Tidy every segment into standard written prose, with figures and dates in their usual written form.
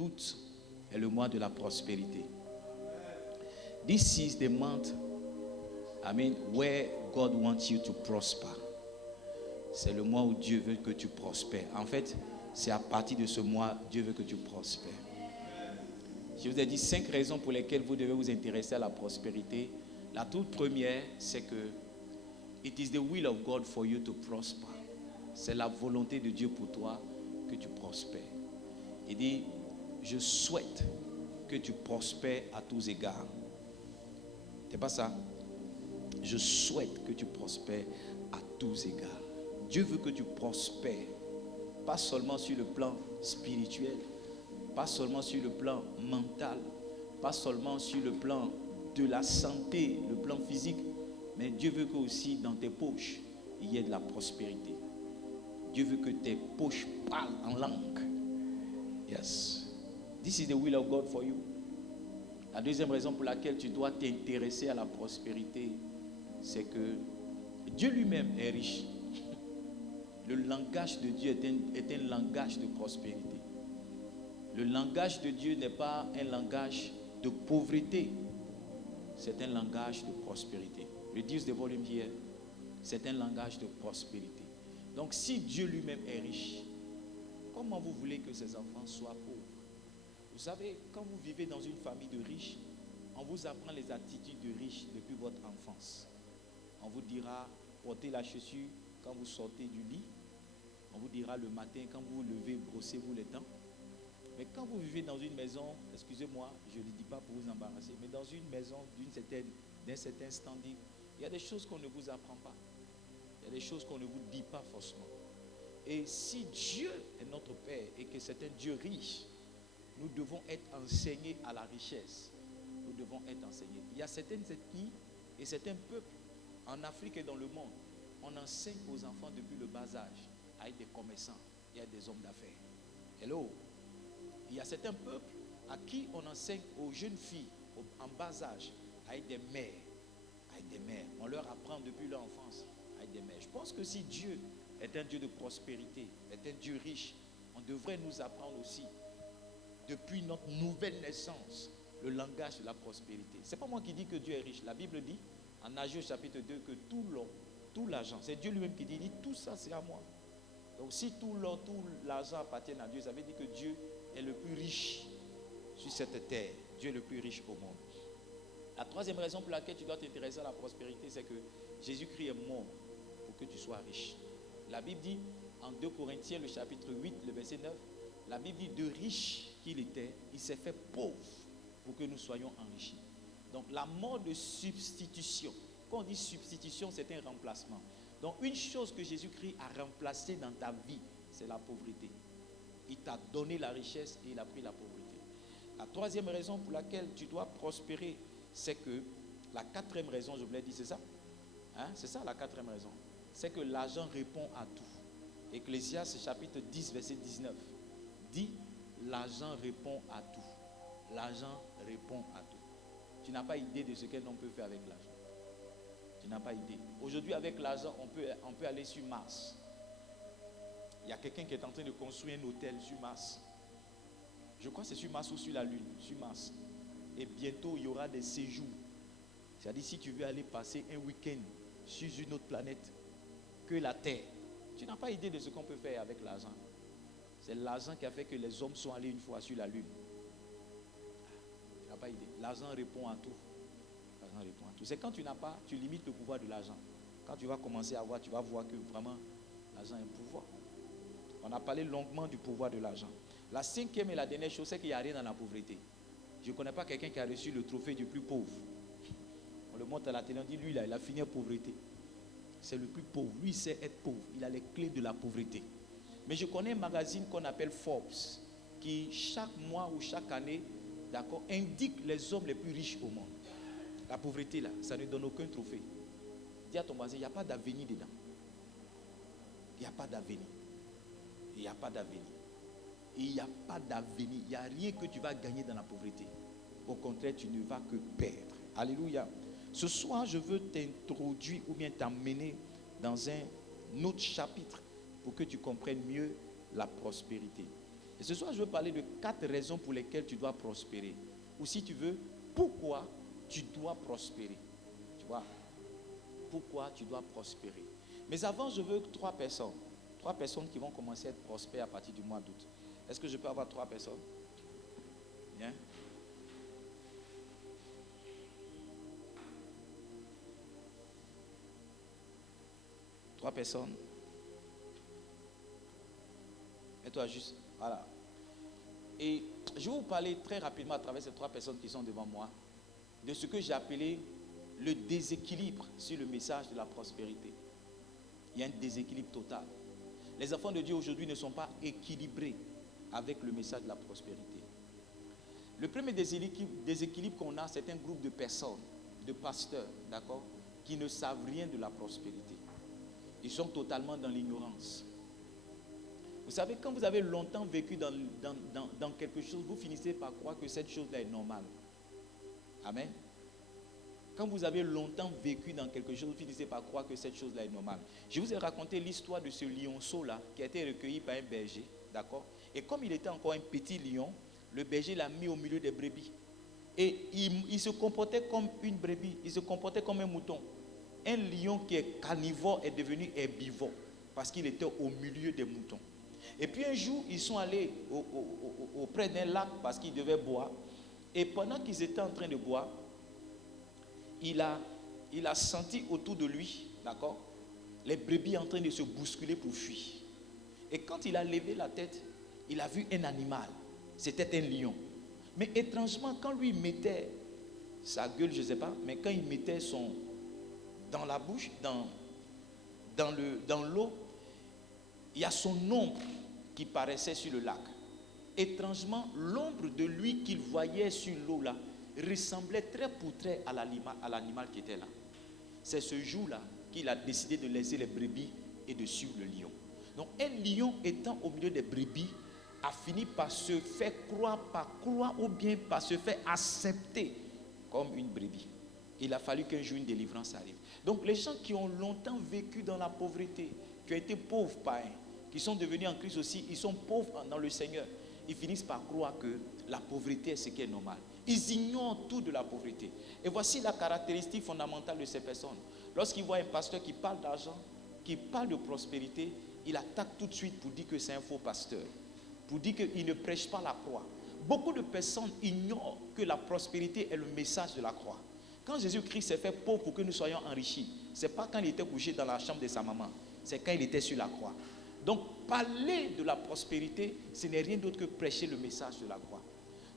D'août est le mois de la prospérité. This is the month, where God wants you to prosper. C'est le mois où Dieu veut que tu prospères. En fait, c'est à partir de ce mois, Dieu veut que tu prospères. Je vous ai dit 5 raisons pour lesquelles vous devez vous intéresser à la prospérité. La toute première, c'est que it is the will of God for you to prosper. C'est la volonté de Dieu pour toi que tu prospères. Il dit, je souhaite que tu prospères à tous égards. C'est pas ça? Je souhaite que tu prospères à tous égards. Dieu veut que tu prospères, pas seulement sur le plan spirituel, pas seulement sur le plan mental, pas seulement sur le plan de la santé, le plan physique, mais Dieu veut que aussi dans tes poches, il y ait de la prospérité. Dieu veut que tes poches parlent en langue. Yes. This is the will of God for you. La deuxième raison pour laquelle tu dois t'intéresser à la prospérité, c'est que Dieu lui-même est riche. Le langage de Dieu est un langage de prospérité. Le langage de Dieu n'est pas un langage de pauvreté. C'est un langage de prospérité. Reduce the volume here. C'est un langage de prospérité. Donc si Dieu lui-même est riche, comment vous voulez que ses enfants soient pauvres? Vous savez, quand vous vivez dans une famille de riches, on vous apprend les attitudes de riches depuis votre enfance. On vous dira, portez la chaussure quand vous sortez du lit. On vous dira le matin, quand vous vous levez, brossez-vous les dents. Mais quand vous vivez dans une maison, excusez-moi, je ne le dis pas pour vous embarrasser, mais dans une maison d'un certain standing, il y a des choses qu'on ne vous apprend pas. Il y a des choses qu'on ne vous dit pas forcément. Et si Dieu est notre Père et que c'est un Dieu riche, nous devons être enseignés à la richesse. Nous devons être enseignés. Il y a certaines ethnies et certains peuples en Afrique et dans le monde, on enseigne aux enfants depuis le bas âge à être des commerçants et à être des hommes d'affaires. Hello. Il y a certains peuples à qui on enseigne aux jeunes filles en bas âge à être des mères. À être des mères. On leur apprend depuis leur enfance à être des mères. Je pense que si Dieu est un Dieu de prospérité, est un Dieu riche, on devrait nous apprendre aussi, depuis notre nouvelle naissance, le langage de la prospérité. Ce n'est pas moi qui dis que Dieu est riche. La Bible dit, en Ageu chapitre 2, que tout l'argent, c'est Dieu lui-même qui dit, tout ça c'est à moi. Donc si tout l'argent appartient à Dieu, ça veut dire que Dieu est le plus riche sur cette terre. Dieu est le plus riche au monde. La troisième raison pour laquelle tu dois t'intéresser à la prospérité, c'est que Jésus-Christ est mort pour que tu sois riche. La Bible dit, en 2 Corinthiens, le chapitre 8, le verset 9, la Bible dit, de riche qu'il était, il s'est fait pauvre pour que nous soyons enrichis. Donc la mort de substitution, quand on dit substitution, c'est un remplacement. Donc une chose que Jésus-Christ a remplacée dans ta vie, c'est la pauvreté. Il t'a donné la richesse et il a pris la pauvreté. La troisième raison pour laquelle tu dois prospérer, c'est que, la quatrième raison, je vous l'ai dit, c'est ça? C'est ça la quatrième raison. C'est que l'argent répond à tout. Ecclésiaste chapitre 10, verset 19, dit, l'argent répond à tout. L'argent répond à tout. Tu n'as pas idée de ce qu'un homme peut faire avec l'argent. Tu n'as pas idée. Aujourd'hui, avec l'argent, on peut aller sur Mars. Il y a quelqu'un qui est en train de construire un hôtel sur Mars. Je crois que c'est sur Mars ou sur la Lune. Sur Mars. Et bientôt, il y aura des séjours. C'est-à-dire, si tu veux aller passer un week-end sur une autre planète que la Terre, tu n'as pas idée de ce qu'on peut faire avec l'argent. C'est l'argent qui a fait que les hommes sont allés une fois sur la Lune. Tu n'as pas idée. L'argent répond à tout. L'argent répond à tout. C'est quand tu n'as pas, tu limites le pouvoir de l'argent. Quand tu vas commencer à voir, tu vas voir que vraiment, l'argent a un pouvoir. On a parlé longuement du pouvoir de l'argent. La cinquième et la dernière chose, c'est qu'il n'y a rien dans la pauvreté. Je ne connais pas quelqu'un qui a reçu le trophée du plus pauvre. On le montre à la télé, on dit, lui, là, il a fini en pauvreté. C'est le plus pauvre. Lui, il sait être pauvre. Il a les clés de la pauvreté. Mais je connais un magazine qu'on appelle Forbes, qui chaque mois ou chaque année, d'accord, indique les hommes les plus riches au monde. La pauvreté, là, ça ne donne aucun trophée. Dis à ton voisin, il n'y a pas d'avenir dedans. Il n'y a pas d'avenir. Il n'y a pas d'avenir. Il n'y a pas d'avenir. Il n'y a rien que tu vas gagner dans la pauvreté. Au contraire, tu ne vas que perdre. Alléluia. Ce soir, je veux t'introduire ou bien t'emmener dans un autre chapitre pour que tu comprennes mieux la prospérité. Et ce soir, je veux parler de 4 raisons pour lesquelles tu dois prospérer. Ou si tu veux, pourquoi tu dois prospérer. Tu vois, pourquoi tu dois prospérer. Mais avant, je veux 3 personnes. 3 personnes qui vont commencer à être prospères à partir du mois d'août. Est-ce que je peux avoir 3 personnes? Bien. Trois personnes. Et toi juste, voilà. Et je vais vous parler très rapidement à travers ces 3 personnes qui sont devant moi de ce que j'ai appelé le déséquilibre sur le message de la prospérité. Il y a un déséquilibre total. Les enfants de Dieu aujourd'hui ne sont pas équilibrés avec le message de la prospérité. Le premier déséquilibre qu'on a, c'est un groupe de personnes, de pasteurs, d'accord, qui ne savent rien de la prospérité. Ils sont totalement dans l'ignorance. Vous savez, quand vous avez longtemps vécu dans quelque chose, vous finissez par croire que cette chose-là est normale. Amen. Quand vous avez longtemps vécu dans quelque chose, vous finissez par croire que cette chose-là est normale. Je vous ai raconté l'histoire de ce lionceau-là qui a été recueilli par un berger, d'accord? Et comme il était encore un petit lion, le berger l'a mis au milieu des brebis. Et il se comportait comme une brebis, il se comportait comme un mouton. Un lion qui est carnivore est devenu herbivore parce qu'il était au milieu des moutons. Et puis un jour, ils sont allés auprès d'un lac parce qu'ils devaient boire. Et pendant qu'ils étaient en train de boire, il a senti autour de lui, d'accord, les brebis en train de se bousculer pour fuir. Et quand il a levé la tête, il a vu un animal. C'était un lion. Mais étrangement, quand lui mettait sa gueule, je ne sais pas, mais quand il mettait dans la bouche, dans l'eau, il y a son ombre qui paraissait sur le lac. Étrangement, l'ombre de lui qu'il voyait sur l'eau là ressemblait très pour très à l'animal qui était là. C'est ce jour-là qu'il a décidé de laisser les brebis et de suivre le lion. Donc un lion étant au milieu des brebis a fini par se faire croire ou bien par se faire accepter comme une brebis. Il a fallu qu'un jour une délivrance arrive. Donc les gens qui ont longtemps vécu dans la pauvreté, qui ont été pauvres païens, qui sont devenus en Christ aussi, ils sont pauvres dans le Seigneur. Ils finissent par croire que la pauvreté est ce qui est normal. Ils ignorent tout de la pauvreté. Et voici la caractéristique fondamentale de ces personnes. Lorsqu'ils voient un pasteur qui parle d'argent, qui parle de prospérité, il attaque tout de suite pour dire que c'est un faux pasteur, pour dire qu'il ne prêche pas la croix. Beaucoup de personnes ignorent que la prospérité est le message de la croix. Quand Jésus-Christ s'est fait pauvre pour que nous soyons enrichis, ce n'est pas quand il était couché dans la chambre de sa maman, c'est quand il était sur la croix. Donc parler de la prospérité, ce n'est rien d'autre que prêcher le message de la croix.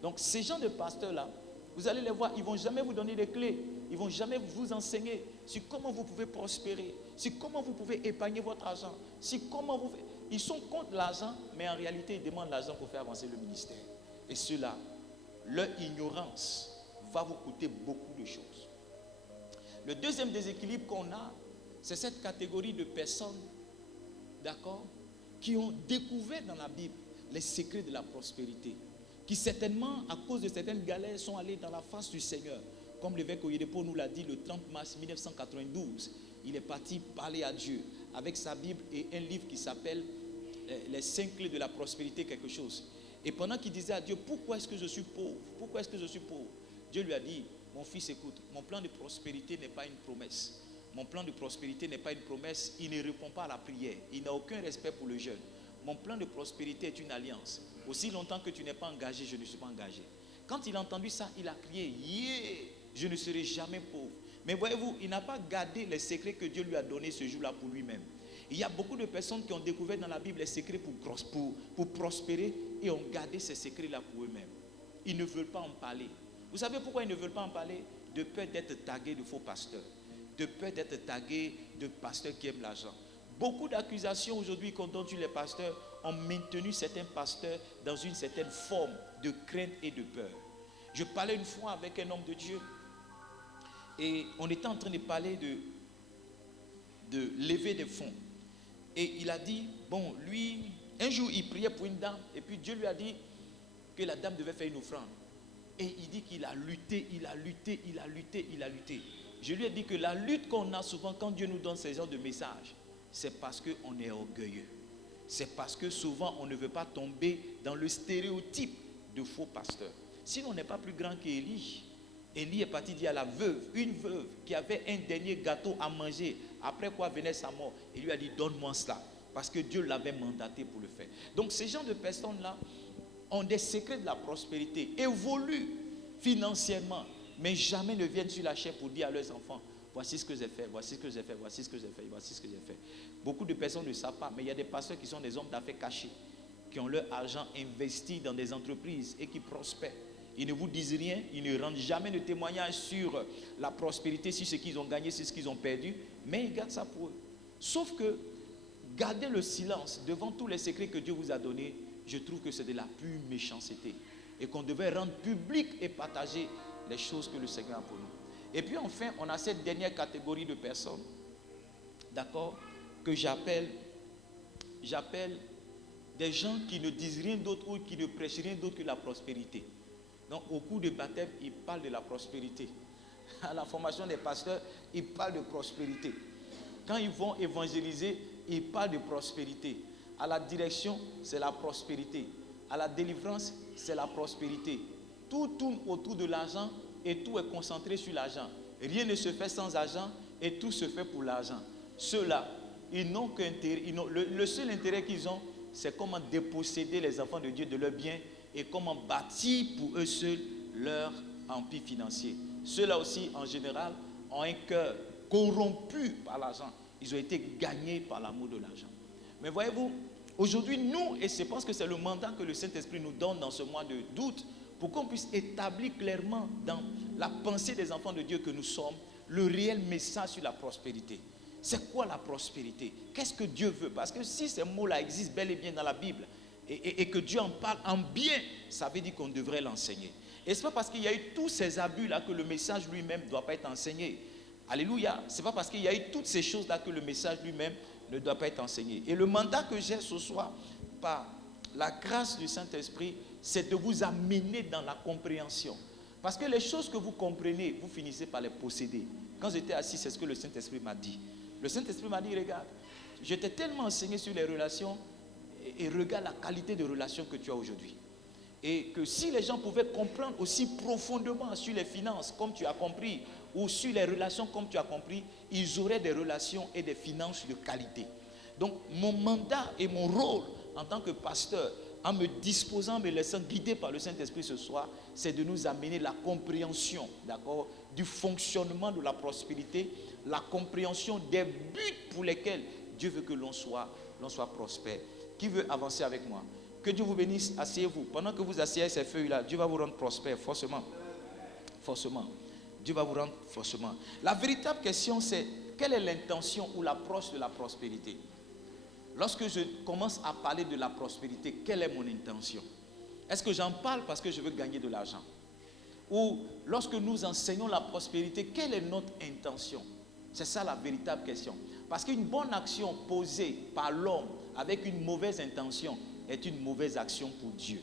Donc ces gens de pasteurs-là, vous allez les voir, ils ne vont jamais vous donner des clés, ils ne vont jamais vous enseigner sur comment vous pouvez prospérer, sur comment vous pouvez épargner votre argent, sur comment vous... Ils sont contre l'argent, mais en réalité, ils demandent l'argent pour faire avancer le ministère. Et cela, leur ignorance va vous coûter beaucoup de choses. Le deuxième déséquilibre qu'on a, c'est cette catégorie de personnes, d'accord, qui ont découvert dans la Bible les secrets de la prospérité, qui certainement, à cause de certaines galères, sont allés dans la face du Seigneur. Comme l'évêque Oyedepo nous l'a dit le 30 mars 1992, il est parti parler à Dieu avec sa Bible et un livre qui s'appelle Les 5 clés de la prospérité, quelque chose. Et pendant qu'il disait à Dieu, pourquoi est-ce que je suis pauvre? Pourquoi est-ce que je suis pauvre? Dieu lui a dit, mon fils, écoute, mon plan de prospérité n'est pas une promesse. Mon plan de prospérité n'est pas une promesse, il ne répond pas à la prière, il n'a aucun respect pour le jeûne. Mon plan de prospérité est une alliance. Aussi longtemps que tu n'es pas engagé, je ne suis pas engagé. Quand il a entendu ça, il a crié, yeah, je ne serai jamais pauvre. Mais voyez-vous, il n'a pas gardé les secrets que Dieu lui a donnés ce jour-là pour lui-même. Il y a beaucoup de personnes qui ont découvert dans la Bible les secrets pour prospérer et ont gardé ces secrets-là pour eux-mêmes. Ils ne veulent pas en parler. Vous savez pourquoi ils ne veulent pas en parler? De peur d'être tagués de faux pasteurs, de peur d'être tagués de pasteurs qui aiment l'argent. Beaucoup d'accusations aujourd'hui contre les pasteurs ont maintenu certains pasteurs dans une certaine forme de crainte et de peur. Je parlais une fois avec un homme de Dieu et on était en train de parler de lever des fonds. Et il a dit, bon, lui, un jour il priait pour une dame et puis Dieu lui a dit que la dame devait faire une offrande. Et il dit qu'il a lutté, il a lutté, il a lutté, il a lutté. Je lui ai dit que la lutte qu'on a souvent quand Dieu nous donne ces genres de messages, c'est parce qu'on est orgueilleux. C'est parce que souvent on ne veut pas tomber dans le stéréotype de faux pasteur. Sinon on n'est pas plus grand qu'Élie. Élie est parti dire à la veuve, une veuve qui avait un dernier gâteau à manger, après quoi venait sa mort. Il lui a dit, donne-moi cela, parce que Dieu l'avait mandaté pour le faire. Donc ces gens de personnes-là ont des secrets de la prospérité, évoluent financièrement, mais jamais ne viennent sur la chair pour dire à leurs enfants, voici ce que j'ai fait, voici ce que j'ai fait, voici ce que j'ai fait, voici ce que j'ai fait. Beaucoup de personnes ne savent pas, mais il y a des pasteurs qui sont des hommes d'affaires cachés, qui ont leur argent investi dans des entreprises et qui prospèrent. Ils ne vous disent rien, ils ne rendent jamais de témoignage sur la prospérité, sur ce qu'ils ont gagné, sur ce qu'ils ont perdu, mais ils gardent ça pour eux. Sauf que garder le silence devant tous les secrets que Dieu vous a donnés, je trouve que c'est de la pure méchanceté. Et qu'on devait rendre public et partager les choses que le Seigneur a pour nous. Et puis enfin, on a cette dernière catégorie de personnes, d'accord, que j'appelle des gens qui ne disent rien d'autre ou qui ne prêchent rien d'autre que la prospérité. Donc au cours du baptême, ils parlent de la prospérité. À la formation des pasteurs, ils parlent de prospérité. Quand ils vont évangéliser, ils parlent de prospérité. À la direction, c'est la prospérité. À la délivrance, c'est la prospérité. Tout tourne autour de l'argent et tout est concentré sur l'argent. Rien ne se fait sans argent et tout se fait pour l'argent. Ceux-là, ils n'ont qu'un intérêt. Le seul intérêt qu'ils ont, c'est comment déposséder les enfants de Dieu de leurs biens et comment bâtir pour eux seuls leur empire financier. Ceux-là aussi, en général, ont un cœur corrompu par l'argent. Ils ont été gagnés par l'amour de l'argent. Mais voyez-vous, aujourd'hui, nous, et je pense que c'est le mandat que le Saint-Esprit nous donne dans ce mois d'août, pour qu'on puisse établir clairement dans la pensée des enfants de Dieu que nous sommes, le réel message sur la prospérité. C'est quoi la prospérité? Qu'est-ce que Dieu veut? Parce que si ces mots-là existent bel et bien dans la Bible, et que Dieu en parle en bien, ça veut dire qu'on devrait l'enseigner. Et ce n'est pas parce qu'il y a eu tous ces abus-là que le message lui-même ne doit pas être enseigné. Alléluia. Ce n'est pas parce qu'il y a eu toutes ces choses-là que le message lui-même ne doit pas être enseigné. Et le mandat que j'ai ce soir, par la grâce du Saint-Esprit, c'est de vous amener dans la compréhension. Parce que les choses que vous comprenez, vous finissez par les posséder. Quand j'étais assis, c'est ce que le Saint-Esprit m'a dit. Le Saint-Esprit m'a dit, regarde, je t'ai tellement enseigné sur les relations, et regarde la qualité de relation que tu as aujourd'hui. Et que si les gens pouvaient comprendre aussi profondément sur les finances, comme tu as compris, ou sur les relations comme tu as compris, ils auraient des relations et des finances de qualité. Donc mon mandat et mon rôle en tant que pasteur, en me disposant, me laissant guider par le Saint-Esprit ce soir, c'est de nous amener la compréhension, d'accord, du fonctionnement de la prospérité, la compréhension des buts pour lesquels Dieu veut que l'on soit prospère. Qui veut avancer avec moi? Que Dieu vous bénisse, asseyez-vous. Pendant que vous asseyez ces feuilles-là, Dieu va vous rendre prospère, forcément. Forcément. Dieu va vous rendre forcément. La véritable question, c'est quelle est l'intention ou l'approche de la prospérité? Lorsque je commence à parler de la prospérité, quelle est mon intention? Est-ce que j'en parle parce que je veux gagner de l'argent? Ou lorsque nous enseignons la prospérité, quelle est notre intention? C'est ça la véritable question. Parce qu'une bonne action posée par l'homme avec une mauvaise intention est une mauvaise action pour Dieu.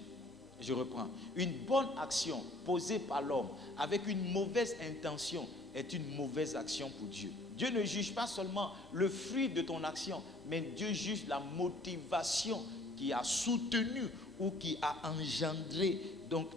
Je reprends. Une bonne action posée par l'homme avec une mauvaise intention est une mauvaise action pour Dieu. Dieu ne juge pas seulement le fruit de ton action, mais Dieu juge la motivation qui a soutenu ou qui a engendré donc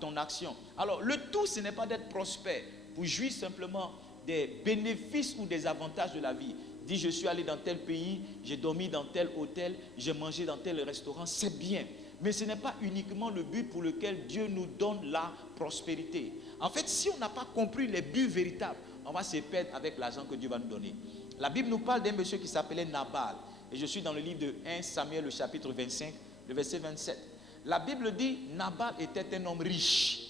ton action. Alors le tout, ce n'est pas d'être prospère pour jouir simplement des bénéfices ou des avantages de la vie. Dis, je suis allé dans tel pays, j'ai dormi dans tel hôtel, j'ai mangé dans tel restaurant, c'est bien. Mais ce n'est pas uniquement le but pour lequel Dieu nous donne la prospérité. En fait, si on n'a pas compris les buts véritables, on va se perdre avec l'argent que Dieu va nous donner. La Bible nous parle d'un monsieur qui s'appelait Nabal. Et je suis dans le livre de 1 Samuel, le chapitre 25, le verset 27. La Bible dit, Nabal était un homme riche.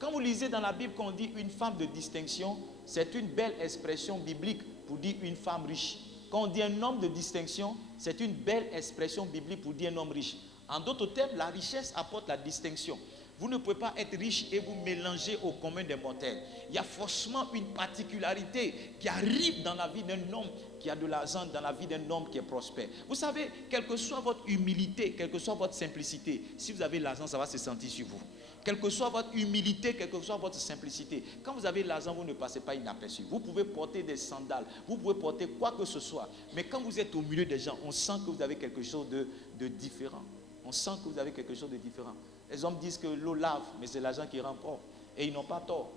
Quand vous lisez dans la Bible qu'on dit une femme de distinction, c'est une belle expression biblique pour dire une femme riche. Quand on dit un homme de distinction, c'est une belle expression biblique pour dire un homme riche. En d'autres termes, la richesse apporte la distinction. Vous ne pouvez pas être riche et vous mélanger au commun des mortels. Il y a forcément une particularité qui arrive dans la vie d'un homme qui a de l'argent, dans la vie d'un homme qui est prospère. Vous savez, quelle que soit votre humilité, quelle que soit votre simplicité, si vous avez l'argent, ça va se sentir sur vous. Quelle que soit votre humilité, quelle que soit votre simplicité, quand vous avez l'argent, vous ne passez pas inaperçu. Vous pouvez porter des sandales, vous pouvez porter quoi que ce soit. Mais quand vous êtes au milieu des gens, on sent que vous avez quelque chose de différent. On sent que vous avez quelque chose de différent. Les hommes disent que l'eau lave, mais c'est l'argent qui rend propre. Et ils n'ont pas tort.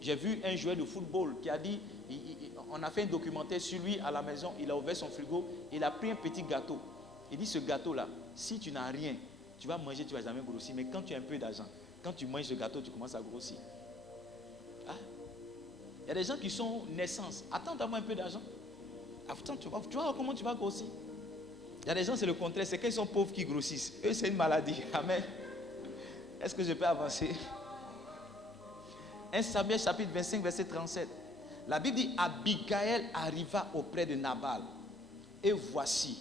J'ai vu un joueur de football qui a dit, on a fait un documentaire sur lui à la maison, il a ouvert son frigo, il a pris un petit gâteau. Il dit, ce gâteau-là, si tu n'as rien, tu vas manger, tu ne vas jamais grossir. Mais quand tu as un peu d'argent, quand tu manges ce gâteau, tu commences à grossir. Ah. Il y a des gens qui sont naissance. Attends d'avoir un peu d'argent. Attends, tu vois comment tu vas grossir. Il y a des gens, c'est le contraire, c'est qu'ils sont pauvres qui grossissent. Eux, c'est une maladie. Amen. Est-ce que je peux avancer? 1 Samuel chapitre 25, verset 37. La Bible dit, Abigail arriva auprès de Nabal. Et voici,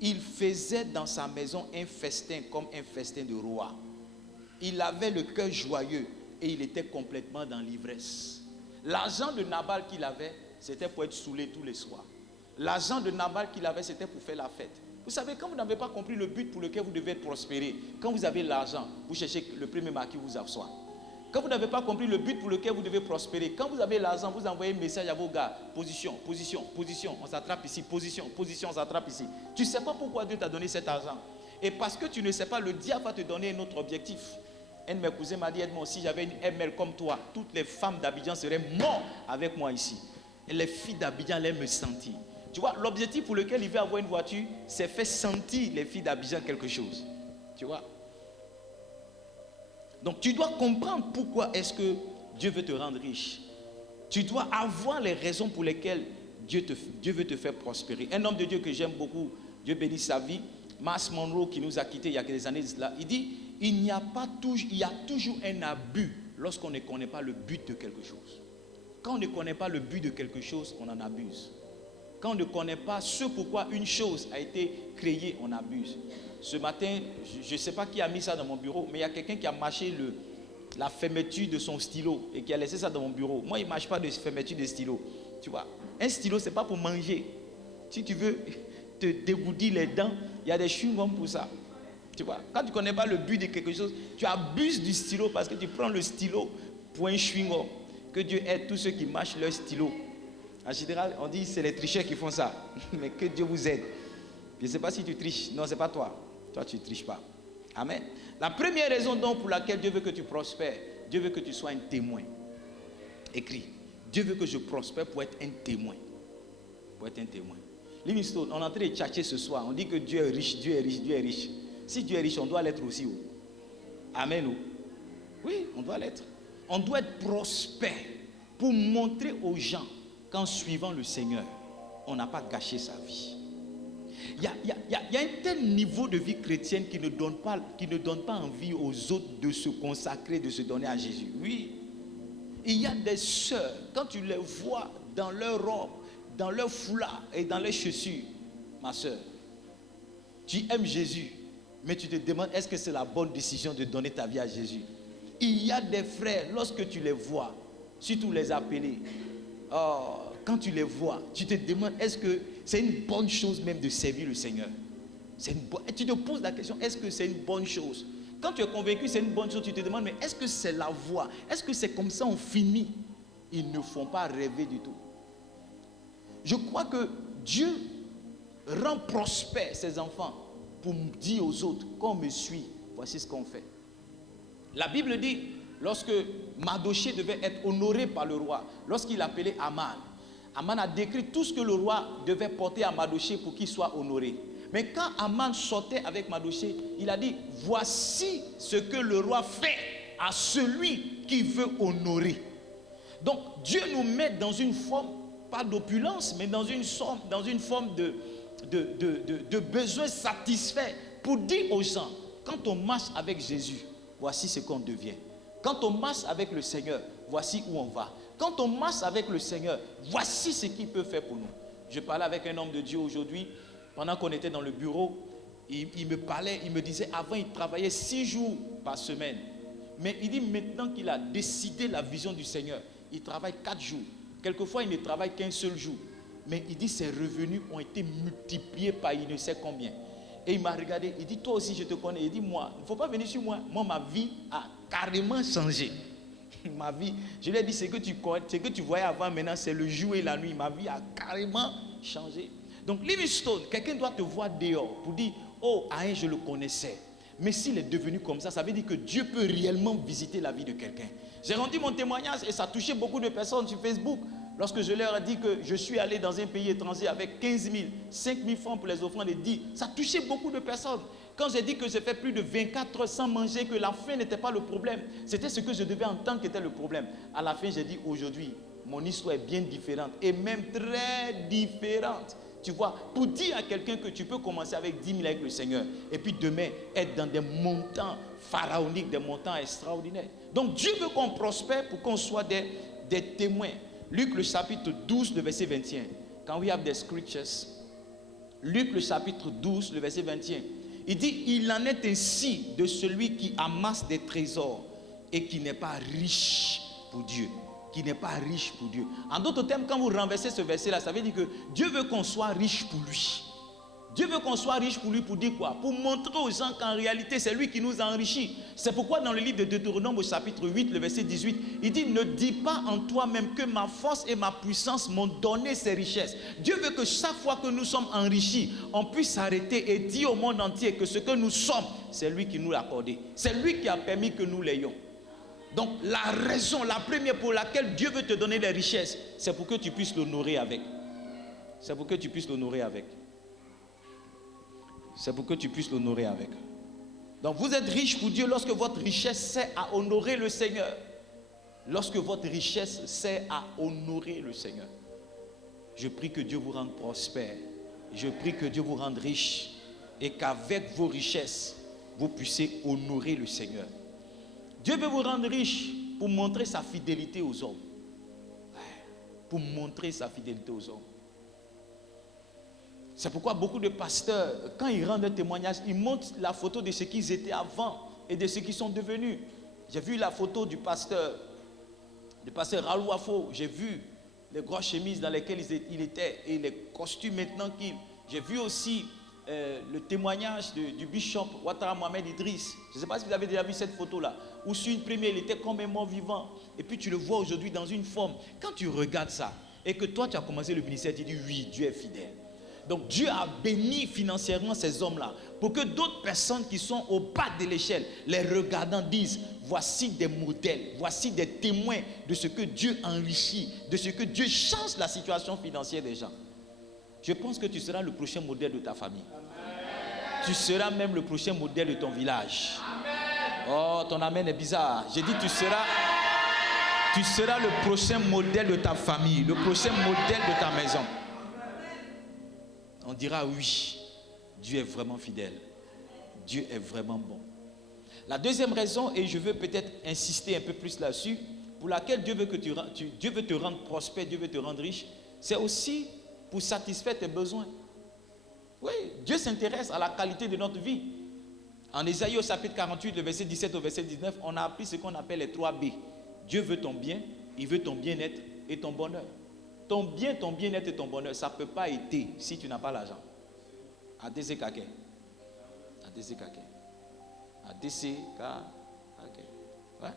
il faisait dans sa maison un festin comme un festin de roi. Il avait le cœur joyeux et il était complètement dans l'ivresse. L'argent de Nabal qu'il avait, c'était pour être saoulé tous les soirs. L'argent de Nabal qu'il avait, c'était pour faire la fête. Vous savez, quand vous n'avez pas compris le but pour lequel vous devez prospérer, quand vous avez l'argent, vous cherchez le premier marquis vous assoit. Quand vous n'avez pas compris le but pour lequel vous devez prospérer, quand vous avez l'argent, vous envoyez un message à vos gars. Position, position, position, on s'attrape ici. Position, position, on s'attrape ici. Tu ne sais pas pourquoi Dieu t'a donné cet argent. Et parce que tu ne sais pas, le diable va te donner un autre objectif. Un de mes cousins m'a dit, Edmond, si j'avais une ML comme toi, toutes les femmes d'Abidjan seraient mortes avec moi ici. Et les filles d'Abidjan allaient me sentir. Tu vois, l'objectif pour lequel il veut avoir une voiture, c'est faire sentir les filles d'Abidjan quelque chose. Tu vois. Donc tu dois comprendre pourquoi est-ce que Dieu veut te rendre riche. Tu dois avoir les raisons pour lesquelles Dieu veut te faire prospérer. Un homme de Dieu que j'aime beaucoup, Dieu bénisse sa vie, Myles Munroe, qui nous a quittés il y a quelques années, il dit, il y a toujours un abus lorsqu'on ne connaît pas le but de quelque chose. Quand on ne connaît pas le but de quelque chose, on en abuse. Quand on ne connaît pas ce pourquoi une chose a été créée, on abuse. Ce matin, je ne sais pas qui a mis ça dans mon bureau, mais il y a quelqu'un qui a mâché la fermeture de son stylo et qui a laissé ça dans mon bureau. Moi, il ne mâche pas de fermeture de stylo. Tu vois, un stylo, ce n'est pas pour manger. Si tu veux te dégourdir les dents, il y a des chewing-gums pour ça. Tu vois, quand tu ne connais pas le but de quelque chose, tu abuses du stylo parce que tu prends le stylo pour un chewing-gum. Que Dieu aide tous ceux qui mâchent leur stylo. En général, on dit que c'est les tricheurs qui font ça. Mais que Dieu vous aide. Je ne sais pas si tu triches. Non, ce n'est pas toi. Toi, tu ne triches pas. Amen. La première raison donc pour laquelle Dieu veut que tu prospères, Dieu veut que tu sois un témoin. Écris. Dieu veut que je prospère pour être un témoin. Pour être un témoin. Livingstone, on est en train de tchatcher ce soir. On dit que Dieu est riche, Dieu est riche, Dieu est riche. Si Dieu est riche, on doit l'être aussi. Amen. Oui, on doit l'être. On doit être prospère pour montrer aux gens qu'en suivant le Seigneur, on n'a pas gâché sa vie. Il y a un tel niveau de vie chrétienne qui ne donne pas envie aux autres de se consacrer, de se donner à Jésus. Oui. Il y a des sœurs, quand tu les vois dans leur robe, dans leur foulard et dans leurs chaussures, ma sœur, tu aimes Jésus, mais tu te demandes est-ce que c'est la bonne décision de donner ta vie à Jésus. Il y a des frères, lorsque tu les vois, surtout les appelés, quand tu les vois, tu te demandes est-ce que c'est une bonne chose même de servir le Seigneur. Et tu te poses la question, est-ce que c'est une bonne chose? Quand tu es convaincu que c'est une bonne chose, tu te demandes, mais est-ce que c'est la voie? Est-ce que c'est comme ça on finit? Ils ne font pas rêver du tout. Je crois que Dieu rend prospère ses enfants pour dire aux autres, quand on me suit, voici ce qu'on fait. La Bible dit, lorsque Mardochée devait être honoré par le roi, lorsqu'il appelait Aman, Aman a décrit tout ce que le roi devait porter à Mardochée pour qu'il soit honoré. Mais quand Aman sortait avec Mardochée, il a dit, voici ce que le roi fait à celui qui veut honorer. Donc Dieu nous met dans une forme, pas d'opulence, mais dans une forme de besoin satisfait pour dire aux gens, quand on marche avec Jésus, voici ce qu'on devient. Quand on marche avec le Seigneur, voici où on va. Quand on marche avec le Seigneur, voici ce qu'il peut faire pour nous. Je parlais avec un homme de Dieu aujourd'hui, pendant qu'on était dans le bureau, il me parlait, il me disait, avant il travaillait 6 jours par semaine. Mais il dit maintenant qu'il a décidé la vision du Seigneur, il travaille 4 jours. Quelquefois, il ne travaille qu'un seul jour. Mais il dit ses revenus ont été multipliés par il ne sait combien. Et il m'a regardé, il dit toi aussi je te connais. Il dit moi, il ne faut pas venir sur moi. Moi, ma vie a carrément changé. Ma vie, je lui ai dit ce que tu voyais avant, maintenant c'est le jour et la nuit. Ma vie a carrément changé. Donc Livingstone, quelqu'un doit te voir dehors pour dire, oh, Aïe, je le connaissais. Mais s'il est devenu comme ça veut dire que Dieu peut réellement visiter la vie de quelqu'un. J'ai rendu mon témoignage et ça a touché beaucoup de personnes sur Facebook. Lorsque je leur ai dit que je suis allé dans un pays étranger avec 15 000, 5 000 francs pour les offrandes et 10, ça a touché beaucoup de personnes. Quand j'ai dit que j'ai fait plus de 24 heures sans manger, que la faim n'était pas le problème, c'était ce que je devais entendre qui était le problème. À la fin, j'ai dit aujourd'hui, mon histoire est bien différente et même très différente. Tu vois, pour dire à quelqu'un que tu peux commencer avec 10 000 avec le Seigneur et puis demain être dans des montants pharaoniques, des montants extraordinaires. Donc Dieu veut qu'on prospère pour qu'on soit des témoins. Luc le chapitre 12, le verset 21. Quand we have the scriptures, Luc le chapitre 12, le verset 21. Il dit, il en est ainsi de celui qui amasse des trésors et qui n'est pas riche pour Dieu. Qui n'est pas riche pour Dieu. En d'autres termes, quand vous renversez ce verset-là, ça veut dire que Dieu veut qu'on soit riche pour lui. Dieu veut qu'on soit riche pour lui pour dire quoi? Pour montrer aux gens qu'en réalité, c'est lui qui nous enrichit. C'est pourquoi dans le livre de Deutéronome au chapitre 8, le verset 18, il dit, ne dis pas en toi-même que ma force et ma puissance m'ont donné ces richesses. Dieu veut que chaque fois que nous sommes enrichis, on puisse s'arrêter et dire au monde entier que ce que nous sommes, c'est lui qui nous l'a accordé. C'est lui qui a permis que nous l'ayons. Donc la raison, la première pour laquelle Dieu veut te donner les richesses, c'est pour que tu puisses l'honorer avec. C'est pour que tu puisses l'honorer avec. C'est pour que tu puisses l'honorer avec. Donc vous êtes riche pour Dieu lorsque votre richesse sert à honorer le Seigneur. Lorsque votre richesse sert à honorer le Seigneur. Je prie que Dieu vous rende prospère. Je prie que Dieu vous rende riche. Et qu'avec vos richesses, vous puissiez honorer le Seigneur. Dieu veut vous rendre riche pour montrer sa fidélité aux hommes. Pour montrer sa fidélité aux hommes. C'est pourquoi beaucoup de pasteurs, quand ils rendent un témoignage, ils montrent la photo de ce qu'ils étaient avant et de ce qu'ils sont devenus. J'ai vu la photo du pasteur Raoul Wafo. J'ai vu les grosses chemises dans lesquelles il était et les costumes maintenant qu'il... J'ai vu aussi le témoignage du bishop Ouattara Mohamed Idriss. Je ne sais pas si vous avez déjà vu cette photo-là, où sur une première, il était comme un mort vivant. Et puis tu le vois aujourd'hui dans une forme. Quand tu regardes ça, et que toi tu as commencé le ministère, tu dis oui, Dieu est fidèle. Donc Dieu a béni financièrement ces hommes-là pour que d'autres personnes qui sont au bas de l'échelle, les regardant, disent voici des modèles, voici des témoins de ce que Dieu enrichit, de ce que Dieu change la situation financière des gens. Je pense que tu seras le prochain modèle de ta famille. Amen. Tu seras même le prochain modèle de ton village. Amen. Oh, ton amen est bizarre. J'ai dit tu seras le prochain modèle de ta famille, le prochain modèle de ta maison. On dira oui, Dieu est vraiment fidèle. Dieu est vraiment bon. La deuxième raison, et je veux peut-être insister un peu plus là-dessus, pour laquelle Dieu veut te rendre prospère, Dieu veut te rendre riche, c'est aussi pour satisfaire tes besoins. Oui, Dieu s'intéresse à la qualité de notre vie. En Ésaïe au chapitre 48, le verset 17 au verset 19, on a appris ce qu'on appelle les 3 B. Dieu veut ton bien, il veut ton bien-être et ton bonheur. Ton bien, ton bien-être et ton bonheur, ça ne peut pas être si tu n'as pas l'argent. ADC Kake. ADC Kake. ADC Kake. Ouais.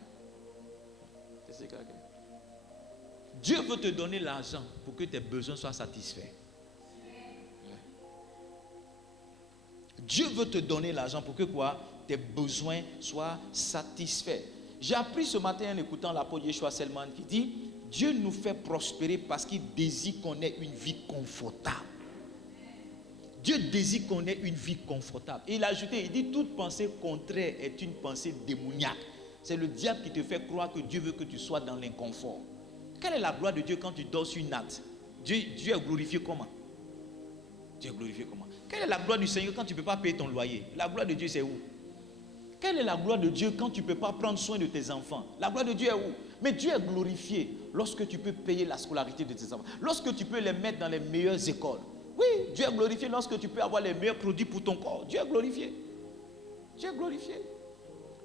ADC Kake. Dieu veut te donner l'argent pour que tes besoins soient satisfaits. Ouais. Dieu veut te donner l'argent pour que quoi? Tes besoins soient satisfaits. J'ai appris ce matin en écoutant l'apôtre Yeshua Selman qui dit Dieu nous fait prospérer parce qu'il désire qu'on ait une vie confortable. Dieu désire qu'on ait une vie confortable. Et il a ajouté, il dit toute pensée contraire est une pensée démoniaque. C'est le diable qui te fait croire que Dieu veut que tu sois dans l'inconfort. Quelle est la gloire de Dieu quand tu dors sur une natte? Dieu est glorifié comment? Dieu est glorifié comment? Quelle est la gloire du Seigneur quand tu ne peux pas payer ton loyer? La gloire de Dieu c'est où? Quelle est la gloire de Dieu quand tu ne peux pas prendre soin de tes enfants? La gloire de Dieu est où? Mais Dieu est glorifié lorsque tu peux payer la scolarité de tes enfants, lorsque tu peux les mettre dans les meilleures écoles. Oui, Dieu est glorifié lorsque tu peux avoir les meilleurs produits pour ton corps. Dieu est glorifié. Dieu est glorifié.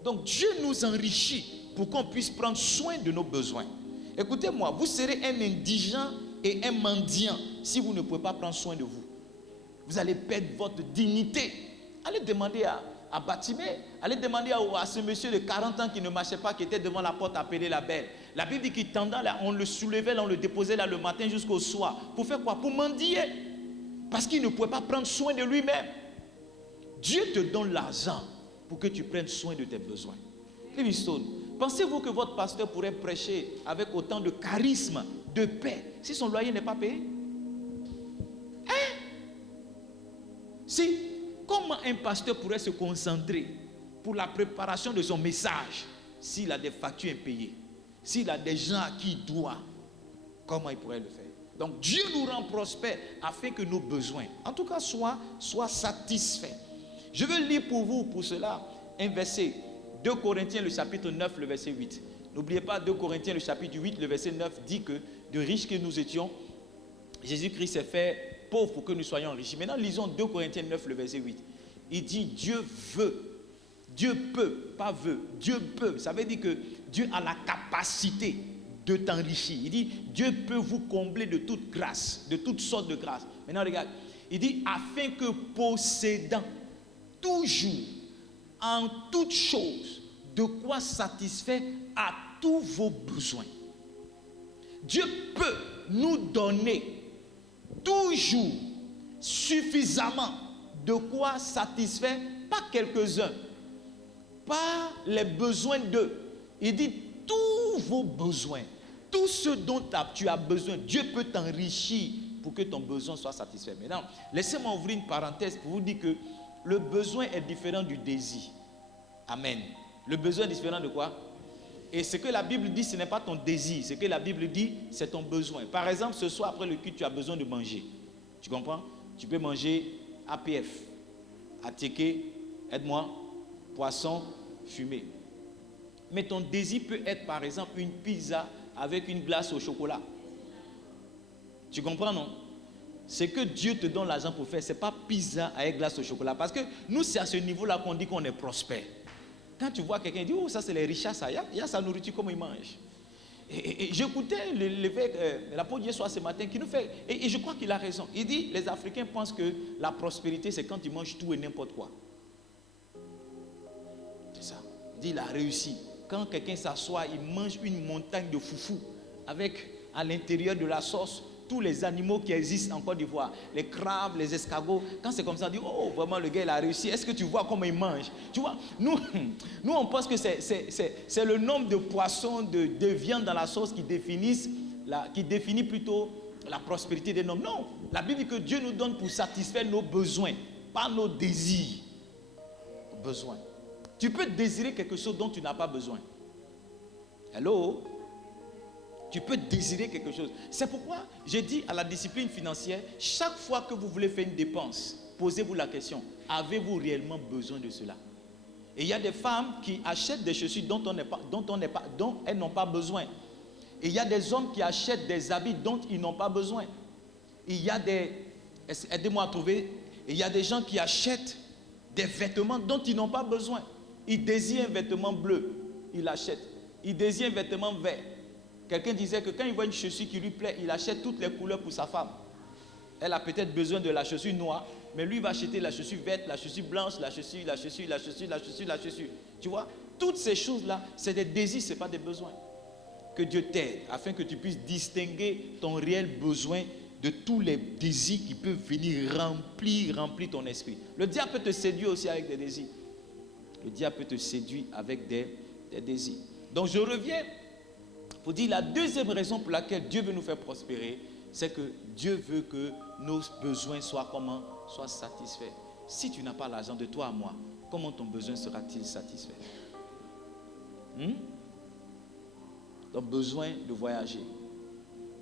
Donc Dieu nous enrichit pour qu'on puisse prendre soin de nos besoins. Écoutez-moi, vous serez un indigent et un mendiant si vous ne pouvez pas prendre soin de vous. Vous allez perdre votre dignité. Allez demander à Batimée, allez demander à ce monsieur de 40 ans qui ne marchait pas, qui était devant la porte appelé la belle. La Bible dit qu'il tendait là, on le soulevait, là, on le déposait là le matin jusqu'au soir. Pour faire quoi? Pour mendier. Parce qu'il ne pouvait pas prendre soin de lui-même. Dieu te donne l'argent pour que tu prennes soin de tes besoins. Livingstone, pensez-vous que votre pasteur pourrait prêcher avec autant de charisme, de paix, si son loyer n'est pas payé? Hein? Si, comment un pasteur pourrait se concentrer pour la préparation de son message s'il a des factures impayées, s'il a des gens à qui il doit? Comment il pourrait le faire? Donc Dieu nous rend prospères afin que nos besoins, en tout cas, soient satisfaits. Je veux lire pour vous, pour cela, un verset, 2 Corinthiens, le chapitre 9, le verset 8. N'oubliez pas, 2 Corinthiens, le chapitre 8, le verset 9, dit que de riches que nous étions, Jésus-Christ s'est fait pauvre pour que nous soyons enrichis. Maintenant, lisons 2 Corinthiens 9, le verset 8. Il dit, Dieu veut, Dieu peut, pas veut, Dieu peut. Ça veut dire que Dieu a la capacité de t'enrichir. Il dit, Dieu peut vous combler de toute grâce, de toutes sortes de grâces. Maintenant, regarde, il dit, afin que possédant toujours, en toutes choses, de quoi satisfaire à tous vos besoins. Dieu peut nous donner toujours suffisamment de quoi satisfaire, pas quelques-uns, pas les besoins d'eux. Il dit tous vos besoins, tout ce dont tu as besoin, Dieu peut t'enrichir pour que ton besoin soit satisfait. Maintenant, laissez-moi ouvrir une parenthèse pour vous dire que le besoin est différent du désir. Amen. Le besoin est différent de quoi? Et ce que la Bible dit, ce n'est pas ton désir. Ce que la Bible dit, c'est ton besoin. Par exemple, ce soir, après le culte, tu as besoin de manger. Tu comprends? Tu peux manger APF, attiqué, aide-moi, poisson fumé. Mais ton désir peut être, par exemple, une pizza avec une glace au chocolat. Tu comprends, non? Ce que Dieu te donne l'argent pour faire, ce n'est pas pizza avec glace au chocolat. Parce que nous, c'est à ce niveau-là qu'on dit qu'on est prospère. Quand tu vois quelqu'un dire, oh, ça c'est les richesses, il y a sa nourriture, comment il mange. Et j'écoutais l'évêque, l'apôtre hier soir ce matin, qui nous fait, et je crois qu'il a raison. Il dit, les Africains pensent que la prospérité, c'est quand ils mangent tout et n'importe quoi. C'est ça. Il dit, il a réussi. Quand quelqu'un s'assoit, il mange une montagne de foufou, avec à l'intérieur de la sauce, tous les animaux qui existent en Côte d'Ivoire, les crabes, les escargots. Quand c'est comme ça, on dit, oh, vraiment, le gars, il a réussi. Est-ce que tu vois comment il mange? Tu vois, nous on pense que c'est le nombre de poissons, de viande dans la sauce qui définit plutôt la prospérité des hommes. Non, la Bible dit que Dieu nous donne pour satisfaire nos besoins, pas nos désirs. Besoins. Tu peux désirer quelque chose dont tu n'as pas besoin. Hello? Tu peux désirer quelque chose. C'est pourquoi j'ai dit à la discipline financière, chaque fois que vous voulez faire une dépense, posez-vous la question, avez-vous réellement besoin de cela? Et il y a des femmes qui achètent des chaussures dont elles n'ont pas besoin. Et il y a des hommes qui achètent des habits dont ils n'ont pas besoin. Il y a aidez-moi à trouver, il y a des gens qui achètent des vêtements dont ils n'ont pas besoin. Ils désirent un vêtement bleu, ils l'achètent. Ils désirent un vêtement vert. Quelqu'un disait que quand il voit une chaussure qui lui plaît, il achète toutes les couleurs pour sa femme. Elle a peut-être besoin de la chaussure noire, mais lui va acheter la chaussure verte, la chaussure blanche, la chaussure. Tu vois, toutes ces choses-là, c'est des désirs, ce n'est pas des besoins. Que Dieu t'aide afin que tu puisses distinguer ton réel besoin de tous les désirs qui peuvent venir remplir ton esprit. Le diable peut te séduire aussi avec des désirs. Le diable peut te séduire avec des désirs. Donc je reviens pour dire la deuxième raison pour laquelle Dieu veut nous faire prospérer, c'est que Dieu veut que nos besoins soient satisfaits. Si tu n'as pas l'argent de toi à moi, comment ton besoin sera-t-il satisfait? Ton besoin de voyager,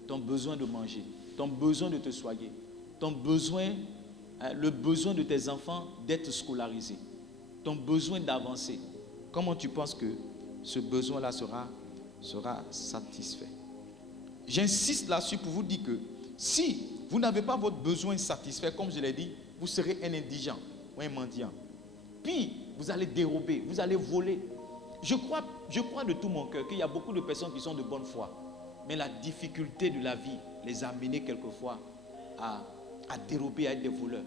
ton besoin de manger, ton besoin de te soigner, ton besoin, le besoin de tes enfants d'être scolarisés, ton besoin d'avancer. Comment tu penses que ce besoin-là sera satisfait? J'insiste là-dessus pour vous dire que si vous n'avez pas votre besoin satisfait, comme je l'ai dit, vous serez un indigent ou un mendiant. Puis, vous allez dérober, vous allez voler. Je crois de tout mon cœur qu'il y a beaucoup de personnes qui sont de bonne foi. Mais la difficulté de la vie les a amenés quelquefois à dérober, à être des voleurs.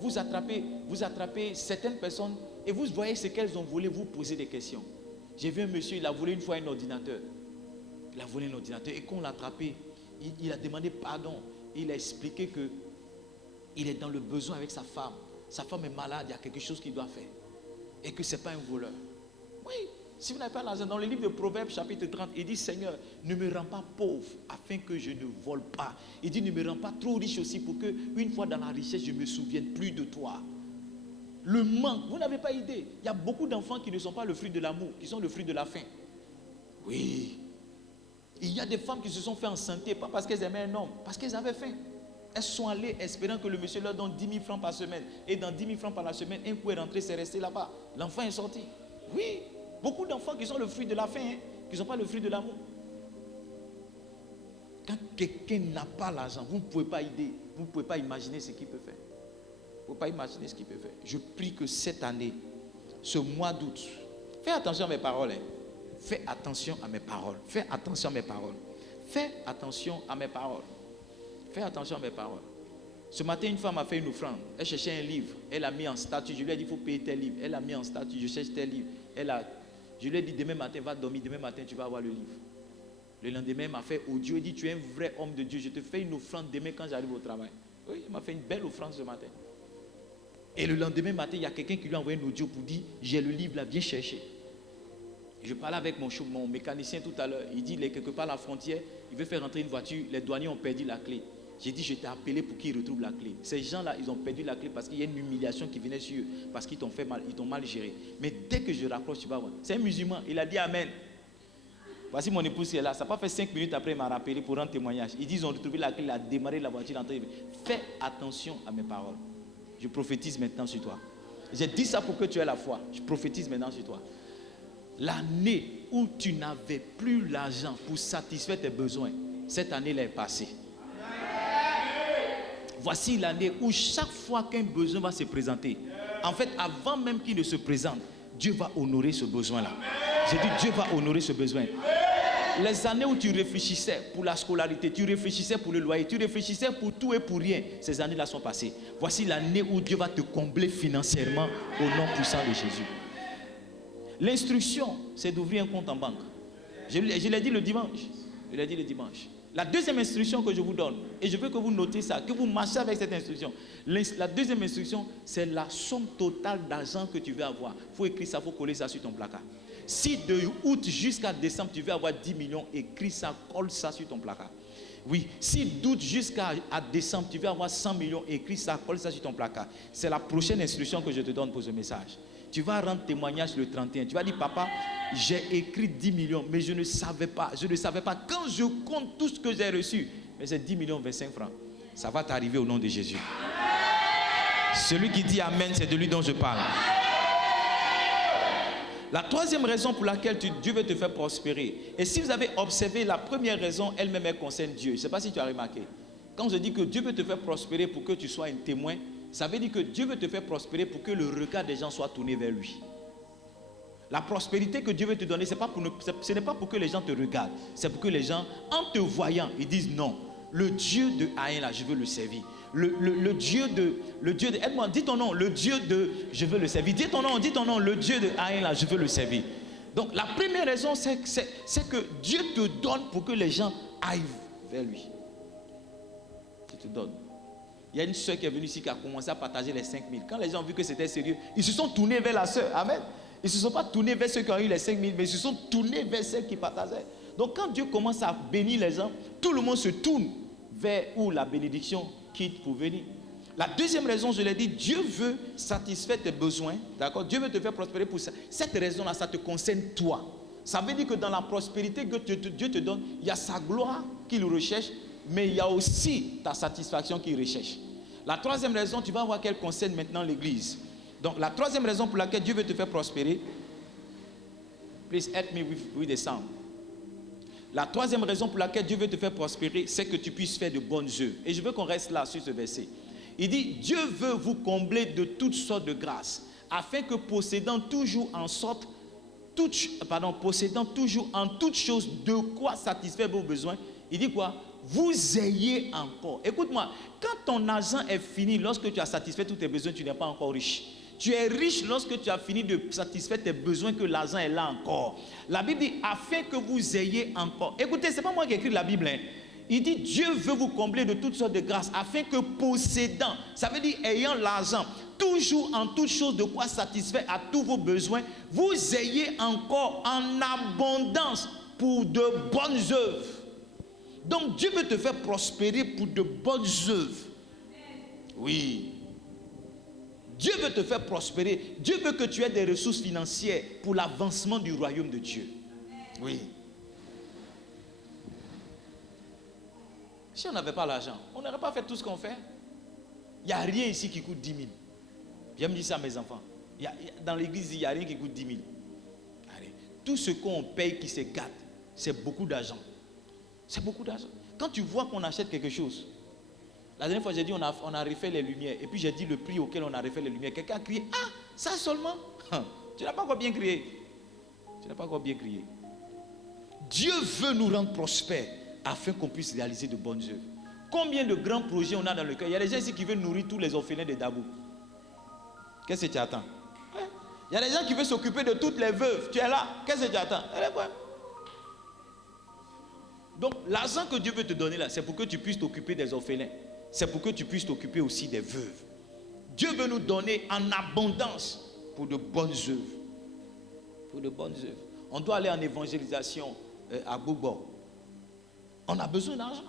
Vous attrapez certaines personnes et vous voyez ce qu'elles ont volé, vous posez des questions. J'ai vu un monsieur, il a volé une fois un ordinateur. Il a volé un ordinateur et quand on l'a attrapé, il a demandé pardon. Il a expliqué qu'il est dans le besoin avec sa femme. Sa femme est malade, il y a quelque chose qu'il doit faire. Et que ce n'est pas un voleur. Oui, si vous n'avez pas l'argent, dans le livre de Proverbes chapitre 30, il dit Seigneur, ne me rends pas pauvre afin que je ne vole pas. Il dit ne me rends pas trop riche aussi pour que une fois dans la richesse, je ne me souvienne plus de toi. Le manque, vous n'avez pas idée. Il y a beaucoup d'enfants qui ne sont pas le fruit de l'amour, qui sont le fruit de la faim. Oui. Il y a des femmes qui se sont fait enceinter, pas parce qu'elles aimaient un homme, parce qu'elles avaient faim. Elles sont allées espérant que le monsieur leur donne 10 000 francs par semaine. Et dans 10 000 francs par la semaine, un coup est rentré, c'est resté là-bas. L'enfant est sorti. Oui, beaucoup d'enfants qui sont le fruit de la faim, qui ne sont pas le fruit de l'amour. Quand quelqu'un n'a pas l'argent, vous ne pouvez pas aider, vous ne pouvez pas imaginer ce qu'il peut faire. Vous ne pouvez pas imaginer ce qu'il peut faire. Je prie que cette année, ce mois d'août, fais attention à mes paroles. Fais attention à mes paroles. Fais attention à mes paroles. Fais attention à mes paroles. Fais attention à mes paroles. Ce matin, une femme a fait une offrande. Elle cherchait un livre. Elle a mis en statut. Je lui ai dit, il faut payer tel livre. Elle a mis en statut, je cherche tel livre. Je lui ai dit, demain matin, va dormir. Demain matin, tu vas avoir le livre. Le lendemain, elle m'a fait audio. Il dit, tu es un vrai homme de Dieu. Je te fais une offrande demain quand j'arrive au travail. Oui, il m'a fait une belle offrande ce matin. Et le lendemain matin, il y a quelqu'un qui lui a envoyé un audio pour dire, j'ai le livre là, viens chercher. Je parlais avec mon mécanicien tout à l'heure. Il dit, il est quelque part à la frontière. Il veut faire rentrer une voiture. Les douaniers ont perdu la clé. J'ai dit, je t'ai appelé pour qu'ils retrouvent la clé. Ces gens-là, ils ont perdu la clé parce qu'il y a une humiliation qui venait sur eux. Parce qu'ils t'ont fait mal, ils t'ont mal géré. Mais dès que je raccroche, tu vas voir. C'est un musulman. Il a dit Amen. Voici mon épouse qui est là. Ça n'a pas fait 5 minutes après, il m'a rappelé pour rendre témoignage. Ils disent, ils ont retrouvé la clé, il a démarré la voiture. Fais attention à mes paroles. Je prophétise maintenant sur toi. J'ai dit ça pour que tu aies la foi. Je prophétise maintenant sur toi. L'année où tu n'avais plus l'argent pour satisfaire tes besoins, cette année-là est passée. Voici l'année où chaque fois qu'un besoin va se présenter, en fait, avant même qu'il ne se présente, Dieu va honorer ce besoin-là. J'ai dit, Dieu va honorer ce besoin. Les années où tu réfléchissais pour la scolarité, tu réfléchissais pour le loyer, tu réfléchissais pour tout et pour rien, ces années-là sont passées. Voici l'année où Dieu va te combler financièrement au nom puissant de Jésus. L'instruction, c'est d'ouvrir un compte en banque. Je l'ai dit le dimanche. La deuxième instruction que je vous donne, et je veux que vous notez ça, que vous marchez avec cette instruction. La deuxième instruction, c'est la somme totale d'argent que tu veux avoir. Il faut écrire ça, il faut coller ça sur ton placard. Si de août jusqu'à décembre, tu veux avoir 10 millions, écris ça, colle ça sur ton placard. Oui, si d'août jusqu'à décembre, tu veux avoir 100 millions, écris ça, colle ça sur ton placard. C'est la prochaine instruction que je te donne pour ce message. Tu vas rendre témoignage le 31. Tu vas dire, papa, j'ai écrit 10 millions, mais je ne savais pas. Quand je compte tout ce que j'ai reçu, mais c'est 10 millions 25 francs. Ça va t'arriver au nom de Jésus. Celui qui dit Amen, c'est de lui dont je parle. La troisième raison pour laquelle Dieu veut te faire prospérer. Et si vous avez observé, la première raison, elle-même, elle concerne Dieu. Je ne sais pas si tu as remarqué. Quand je dis que Dieu veut te faire prospérer pour que tu sois un témoin, ça veut dire que Dieu veut te faire prospérer pour que le regard des gens soit tourné vers lui. La prospérité que Dieu veut te donner, ce n'est pas pour que les gens te regardent. C'est pour que les gens, en te voyant, ils disent non. Le Dieu de Aïn là, je veux le servir. Le Dieu de, aide-moi, dis ton nom, le Dieu de, je veux le servir. Dis ton nom, le Dieu de Aïn là, je veux le servir. Donc la première raison, c'est que Dieu te donne pour que les gens aillent vers lui. Il te donne. Il y a une soeur qui est venue ici qui a commencé à partager les 5 000. Quand les gens ont vu que c'était sérieux, ils se sont tournés vers la soeur. Amen. Ils ne se sont pas tournés vers ceux qui ont eu les 5 000, mais ils se sont tournés vers celles qui partageaient. Donc quand Dieu commence à bénir les gens, tout le monde se tourne vers où la bénédiction quitte pour venir. La deuxième raison, je l'ai dit, Dieu veut satisfaire tes besoins. D'accord? Dieu veut te faire prospérer pour ça. Cette raison-là, ça te concerne toi. Ça veut dire que dans la prospérité que Dieu te donne, il y a sa gloire qu'il recherche, mais il y a aussi ta satisfaction qu'il recherche. La troisième raison, tu vas voir qu'elle concerne maintenant l'Église. Donc la troisième raison pour laquelle Dieu veut te faire prospérer, please help me with the sound. La troisième raison pour laquelle Dieu veut te faire prospérer, c'est que tu puisses faire de bonnes œuvres. Et je veux qu'on reste là sur ce verset. Il dit, Dieu veut vous combler de toutes sortes de grâces, afin que possédant toujours en sorte possédant toujours en toutes choses de quoi satisfaire vos besoins. Il dit quoi? Vous ayez encore. Écoute-moi, quand ton argent est fini, lorsque tu as satisfait tous tes besoins, tu n'es pas encore riche. Tu es riche lorsque tu as fini de satisfaire tes besoins, que l'argent est là encore. La Bible dit, afin que vous ayez encore. Écoutez, ce n'est pas moi qui ai écrit la Bible. Il dit, Dieu veut vous combler de toutes sortes de grâces, afin que possédant, ça veut dire ayant l'argent, toujours en toutes choses de quoi satisfaire à tous vos besoins, vous ayez encore en abondance pour de bonnes œuvres. Donc Dieu veut te faire prospérer pour de bonnes œuvres. Oui. Dieu veut te faire prospérer. Dieu veut que tu aies des ressources financières pour l'avancement du royaume de Dieu. Oui. Si on n'avait pas l'argent, on n'aurait pas fait tout ce qu'on fait. Il n'y a rien ici qui coûte 10 000. J'aime dire ça à mes enfants. Dans l'église, il n'y a rien qui coûte 10 000. Allez. Tout ce qu'on paye qui se gâte, c'est beaucoup d'argent. C'est beaucoup d'argent. Quand tu vois qu'on achète quelque chose, la dernière fois j'ai dit on a refait les lumières, et puis j'ai dit le prix auquel on a refait les lumières. Quelqu'un a crié, ah, ça seulement. Tu n'as pas encore bien crié. Tu n'as pas encore bien crié. Dieu veut nous rendre prospères afin qu'on puisse réaliser de bonnes œuvres. Combien de grands projets on a dans le cœur? Il y a des gens ici qui veulent nourrir tous les orphelins de Dabou. Qu'est-ce que tu attends? Il y a des gens qui veulent s'occuper de toutes les veuves. Tu es là, qu'est-ce que tu attends? Donc l'argent que Dieu veut te donner là, c'est pour que tu puisses t'occuper des orphelins. C'est pour que tu puisses t'occuper aussi des veuves. Dieu veut nous donner en abondance pour de bonnes œuvres. Pour de bonnes œuvres. On doit aller en évangélisation à Bobo. On a besoin d'argent.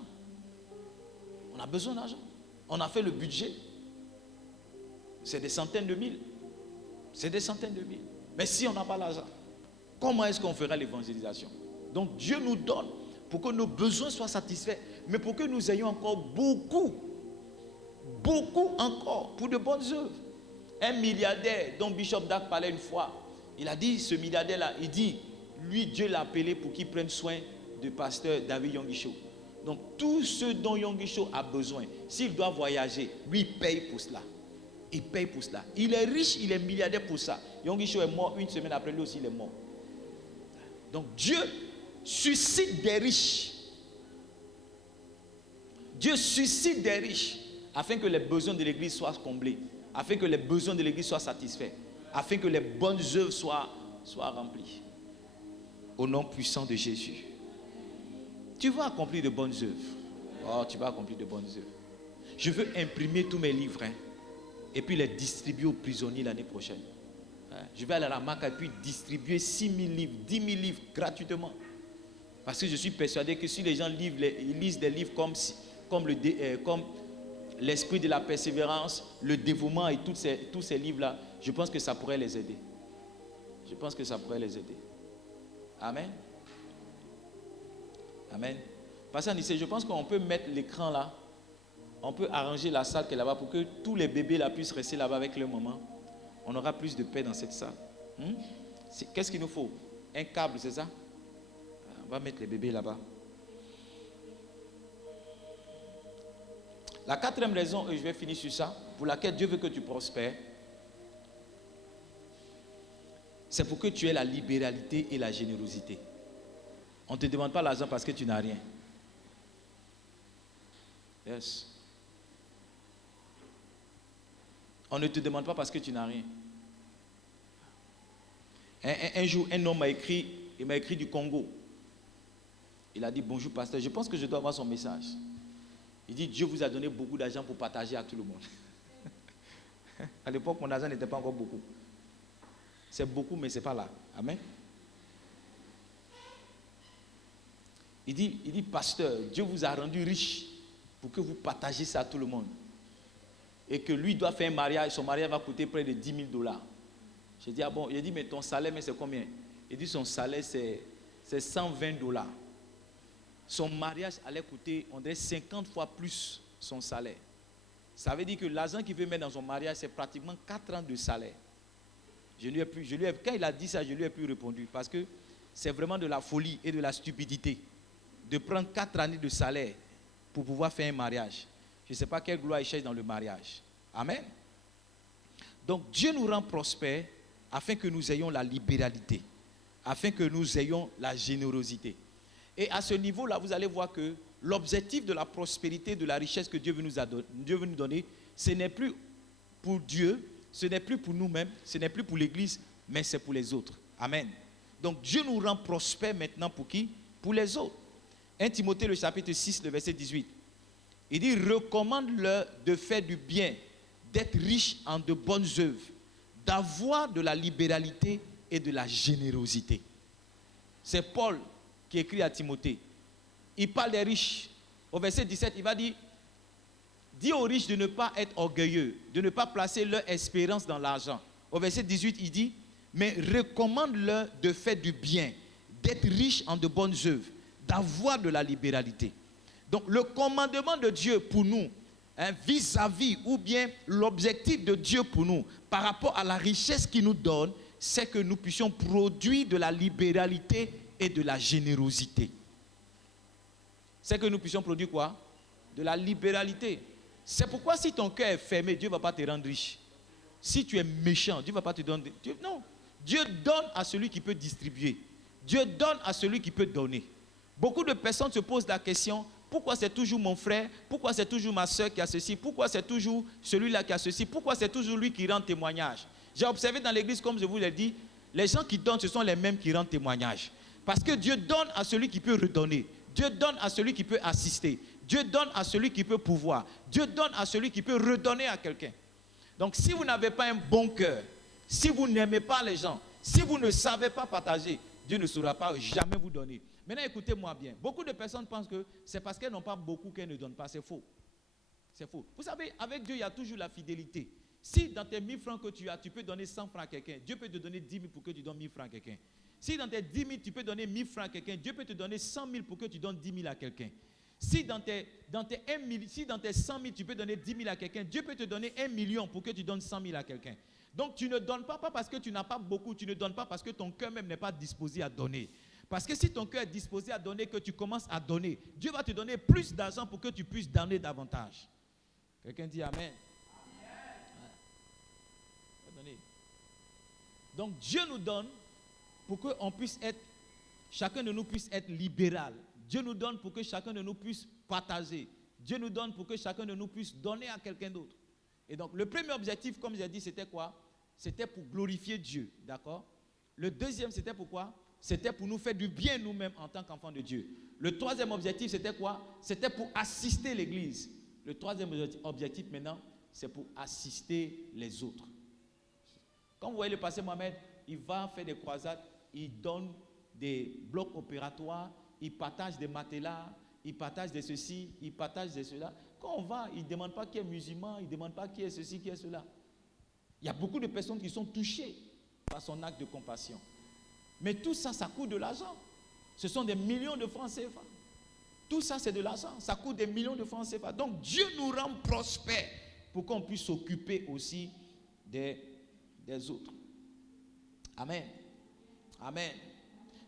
On a besoin d'argent. On a fait le budget. C'est des centaines de mille. C'est des centaines de mille. Mais si on n'a pas l'argent, comment est-ce qu'on fera l'évangélisation? Donc Dieu nous donne pour que nos besoins soient satisfaits, mais pour que nous ayons encore beaucoup encore, pour de bonnes œuvres. Un milliardaire dont Bishop Dag parlait une fois, il a dit, ce milliardaire-là, il dit, lui, Dieu l'a appelé pour qu'il prenne soin du pasteur David Yongisho. Donc, tout ce dont Yongisho a besoin, s'il doit voyager, lui, il paye pour cela. Il paye pour cela. Il est riche, il est milliardaire pour ça. Yongisho est mort, une semaine après, lui aussi, il est mort. Donc, Dieu suscite des riches. Dieu suscite des riches afin que les besoins de l'église soient comblés, afin que les besoins de l'église soient satisfaits, afin que les bonnes œuvres soient remplies. Au nom puissant de Jésus. Tu vas accomplir de bonnes œuvres. Oh, tu vas accomplir de bonnes œuvres. Je veux imprimer tous mes livres et puis les distribuer aux prisonniers l'année prochaine. Je vais aller à la marque et puis distribuer 6 000 livres, 10 000 livres gratuitement. Parce que je suis persuadé que si les gens lisent des livres comme l'esprit de la persévérance, le dévouement et tous ces livres-là, je pense que ça pourrait les aider. Je pense que ça pourrait les aider. Amen. Amen. Pasteur Anissé, je pense qu'on peut mettre l'écran là. On peut arranger la salle qui est là-bas pour que tous les bébés là puissent rester là-bas avec leur maman. On aura plus de paix dans cette salle. Qu'est-ce qu'il nous faut? Un câble, c'est ça? On va mettre les bébés là-bas. La quatrième raison, et je vais finir sur ça, pour laquelle Dieu veut que tu prospères, c'est pour que tu aies la libéralité et la générosité. On ne te demande pas l'argent parce que tu n'as rien. Yes. On ne te demande pas parce que tu n'as rien. Un jour, un homme m'a écrit, il m'a écrit du Congo. Il a dit, bonjour pasteur, je pense que je dois avoir son message. Il dit, Dieu vous a donné beaucoup d'argent pour partager à tout le monde. À l'époque, mon argent n'était pas encore beaucoup. C'est beaucoup, mais ce n'est pas là. Amen. Il dit, pasteur, Dieu vous a rendu riche pour que vous partagiez ça à tout le monde. Et que lui doit faire un mariage, son mariage va coûter près de 10 000 $. J'ai dit, ah bon, il a dit, mais ton salaire, mais c'est combien? Il dit, son salaire, c'est 120 $. Son mariage allait coûter, on dirait, 50 fois plus son salaire. Ça veut dire que l'argent qu'il veut mettre dans son mariage, c'est pratiquement 4 ans de salaire. Quand il a dit ça, je lui ai plus répondu. Parce que c'est vraiment de la folie et de la stupidité de prendre 4 années de salaire pour pouvoir faire un mariage. Je ne sais pas quelle gloire il cherche dans le mariage. Amen. Donc Dieu nous rend prospères afin que nous ayons la libéralité, afin que nous ayons la générosité. Et à ce niveau-là, vous allez voir que l'objectif de la prospérité, de la richesse que Dieu veut nous donner, ce n'est plus pour Dieu, ce n'est plus pour nous-mêmes, ce n'est plus pour l'Église, mais c'est pour les autres. Amen. Donc Dieu nous rend prospères maintenant pour qui? Pour les autres. 1 Timothée, le chapitre 6, le verset 18. Il dit, recommande-leur de faire du bien, d'être riche en de bonnes œuvres, d'avoir de la libéralité et de la générosité. C'est Paul qui écrit à Timothée. Il parle des riches. Au verset 17, il va dire, dis aux riches de ne pas être orgueilleux, de ne pas placer leur espérance dans l'argent. Au verset 18, il dit, mais recommande-leur de faire du bien, d'être riche en de bonnes œuvres, d'avoir de la libéralité. Donc le commandement de Dieu pour nous, vis-à-vis, ou bien l'objectif de Dieu pour nous, par rapport à la richesse qu'il nous donne, c'est que nous puissions produire de la libéralité et de la générosité. C'est que nous puissions produire quoi? De la libéralité. C'est pourquoi si ton cœur est fermé, Dieu ne va pas te rendre riche. Si tu es méchant, Dieu ne va pas te donner. Non. Dieu donne à celui qui peut distribuer. Dieu donne à celui qui peut donner. Beaucoup de personnes se posent la question, pourquoi c'est toujours mon frère? Pourquoi c'est toujours ma soeur qui a ceci? Pourquoi c'est toujours celui-là qui a ceci? Pourquoi c'est toujours lui qui rend témoignage? J'ai observé dans l'église, comme je vous l'ai dit, les gens qui donnent, ce sont les mêmes qui rendent témoignage. Parce que Dieu donne à celui qui peut redonner. Dieu donne à celui qui peut assister. Dieu donne à celui qui peut pouvoir. Dieu donne à celui qui peut redonner à quelqu'un. Donc si vous n'avez pas un bon cœur, si vous n'aimez pas les gens, si vous ne savez pas partager, Dieu ne saura pas jamais vous donner. Maintenant, écoutez-moi bien. Beaucoup de personnes pensent que c'est parce qu'elles n'ont pas beaucoup qu'elles ne donnent pas. C'est faux. C'est faux. Vous savez, avec Dieu, il y a toujours la fidélité. Si dans tes 1000 francs que tu as, tu peux donner 100 francs à quelqu'un, Dieu peut te donner 10 000 pour que tu donnes 1000 francs à quelqu'un. Si dans tes 10 000, tu peux donner 1000 francs à quelqu'un, Dieu peut te donner 100 000 pour que tu donnes 10 000 à quelqu'un. Si dans tes 100 000, tu peux donner 10 000 à quelqu'un, Dieu peut te donner 1 million pour que tu donnes 100 000 à quelqu'un. Donc tu ne donnes pas parce que tu n'as pas beaucoup, tu ne donnes pas parce que ton cœur même n'est pas disposé à donner. Parce que si ton cœur est disposé à donner, que tu commences à donner, Dieu va te donner plus d'argent pour que tu puisses donner davantage. Quelqu'un dit Amen. Amen. Donc Dieu nous donne pour que on puisse être, chacun de nous puisse être libéral. Dieu nous donne pour que chacun de nous puisse partager. Dieu nous donne pour que chacun de nous puisse donner à quelqu'un d'autre. Et donc le premier objectif, comme j'ai dit, c'était quoi? C'était pour glorifier Dieu, d'accord? Le deuxième, c'était pourquoi? C'était pour nous faire du bien nous-mêmes en tant qu'enfants de Dieu. Le troisième objectif, c'était quoi? C'était pour assister l'Église. Le troisième objectif maintenant, c'est pour assister les autres. Quand vous voyez le pasteur Mohamed, il va faire des croisades, il donne des blocs opératoires, il partage des matelas, il partage de ceci, il partage de cela. Quand on va, il ne demande pas qui est musulman, il ne demande pas qui est ceci, qui est cela. Il y a beaucoup de personnes qui sont touchées par son acte de compassion. Mais tout ça, ça coûte de l'argent. Ce sont des millions de francs CFA. Tout ça, c'est de l'argent. Ça coûte des millions de francs CFA. Donc, Dieu nous rend prospères pour qu'on puisse s'occuper aussi des autres. Amen. Amen.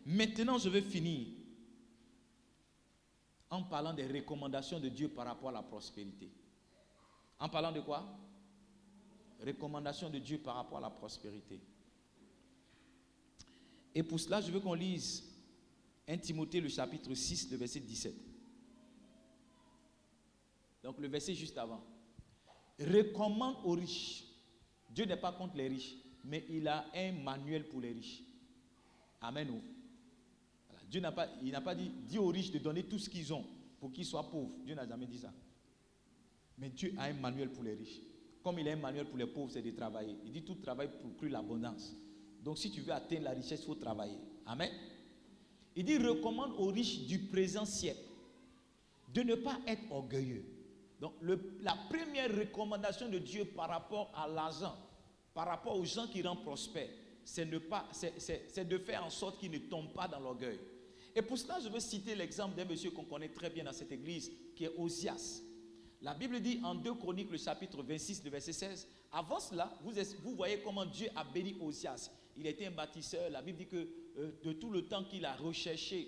Maintenant, je vais finir en parlant des recommandations de Dieu par rapport à la prospérité. En parlant de quoi? Recommandations de Dieu par rapport à la prospérité. Et pour cela, je veux qu'on lise 1 Timothée, le chapitre 6, le verset 17. Donc le verset juste avant. Recommande aux riches. Dieu n'est pas contre les riches, mais il a un manuel pour les riches. Amen. Voilà. Dieu n'a pas dit aux riches de donner tout ce qu'ils ont pour qu'ils soient pauvres. Dieu n'a jamais dit ça. Mais Dieu a un manuel pour les riches. Comme il a un manuel pour les pauvres, c'est de travailler. Il dit tout travail procure l'abondance. Donc si tu veux atteindre la richesse, il faut travailler. Amen. Il dit recommande aux riches du présent siècle de ne pas être orgueilleux. Donc la première recommandation de Dieu par rapport à l'argent, par rapport aux gens qui rendent prospères, c'est de faire en sorte qu'ils ne tombent pas dans l'orgueil. Et pour cela, je veux citer l'exemple d'un monsieur qu'on connaît très bien dans cette église, qui est Osias. La Bible dit en 2 Chroniques, le chapitre 26, le verset 16, avant cela, vous voyez comment Dieu a béni Osias. Il était un bâtisseur. La Bible dit que de tout le temps qu'il a recherché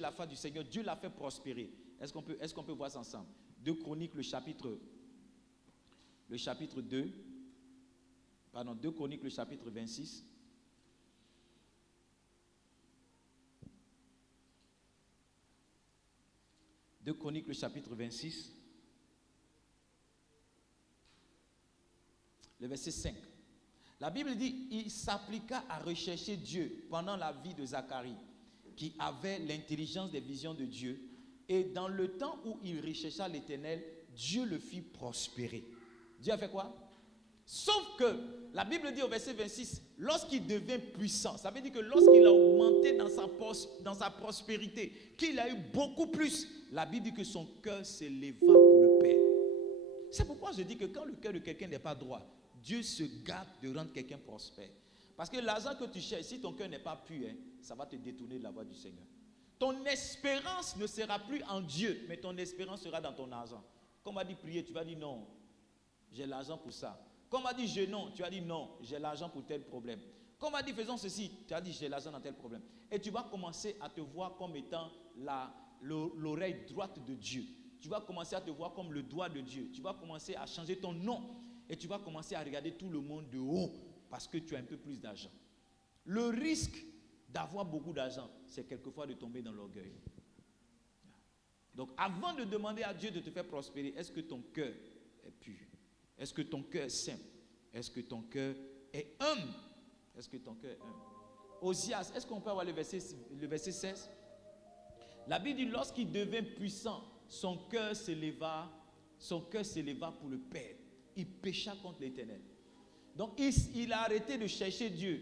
la face du Seigneur, Dieu l'a fait prospérer. Est-ce qu'on peut voir ça ensemble? 2 Chroniques, le chapitre 2 Chroniques, le chapitre 26. 2 Chroniques, le chapitre 26, le verset 5. La Bible dit, il s'appliqua à rechercher Dieu pendant la vie de Zacharie, qui avait l'intelligence des visions de Dieu. Et dans le temps où il rechercha l'Éternel, Dieu le fit prospérer. Dieu a fait quoi? Sauf que la Bible dit au verset 26, lorsqu'il devint puissant, ça veut dire que lorsqu'il a augmenté dans sa prospérité, qu'il a eu beaucoup plus, la Bible dit que son cœur s'éleva pour le perdre. C'est pourquoi je dis que quand le cœur de quelqu'un n'est pas droit, Dieu se garde de rendre quelqu'un prospère. Parce que l'argent que tu cherches, si ton cœur n'est pas pur, ça va te détourner de la voie du Seigneur. Ton espérance ne sera plus en Dieu, mais ton espérance sera dans ton argent. Quand on va dire prier, tu vas dire non, j'ai l'argent pour ça. Quand on va dire jeûnons, tu vas dire non, j'ai l'argent pour tel problème. Quand on va dire faisons ceci, tu vas dire j'ai l'argent dans tel problème. Et tu vas commencer à te voir comme étant l'oreille droite de Dieu. Tu vas commencer à te voir comme le doigt de Dieu. Tu vas commencer à changer ton nom. Et tu vas commencer à regarder tout le monde de haut parce que tu as un peu plus d'argent. Le risque d'avoir beaucoup d'argent, c'est quelquefois de tomber dans l'orgueil. Donc avant de demander à Dieu de te faire prospérer, est-ce que ton cœur est pur? Est-ce que ton cœur est simple? Est-ce que ton cœur est humble? Est-ce que ton cœur est humble? Osias, est-ce qu'on peut avoir le verset 16? La Bible dit, lorsqu'il devint puissant, son cœur s'éleva pour le perdre. Il pécha contre l'Éternel. Donc il a arrêté de chercher Dieu.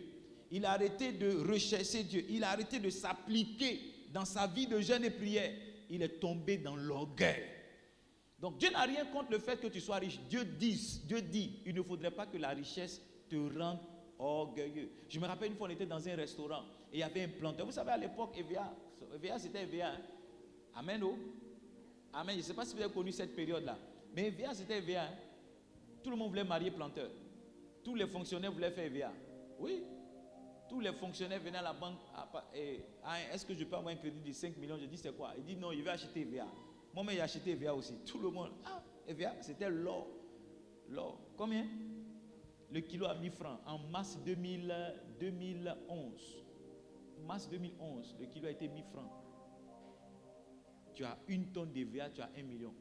Il a arrêté de rechercher Dieu. Il a arrêté de s'appliquer dans sa vie de jeûne et prière. Il est tombé dans l'orgueil. Donc Dieu n'a rien contre le fait que tu sois riche. Dieu dit, il ne faudrait pas que la richesse te rende orgueilleux. Je me rappelle une fois, on était dans un restaurant et il y avait un planteur. Vous savez, à l'époque, EVA c'était EVA. Hein? Amen, oh? Amen. Je ne sais pas si vous avez connu cette période-là. Mais EVA, c'était EVA. Hein? Tout le monde voulait marier planteur. Tous les fonctionnaires voulaient faire EVA. Oui. Tous les fonctionnaires venaient à la banque. Est-ce que je peux avoir un crédit de 5 millions? Je dis c'est quoi? Il dit non, il veut acheter EVA. Moi-même, j'ai acheté EVA aussi. Tout le monde. EVA, c'était l'or. L'or. Combien? Le kilo à 1000 francs. En mars 2011. Mars 2011, le kilo a été 1000 francs. Tu as 1 tonne d'EVA, tu as 1 million.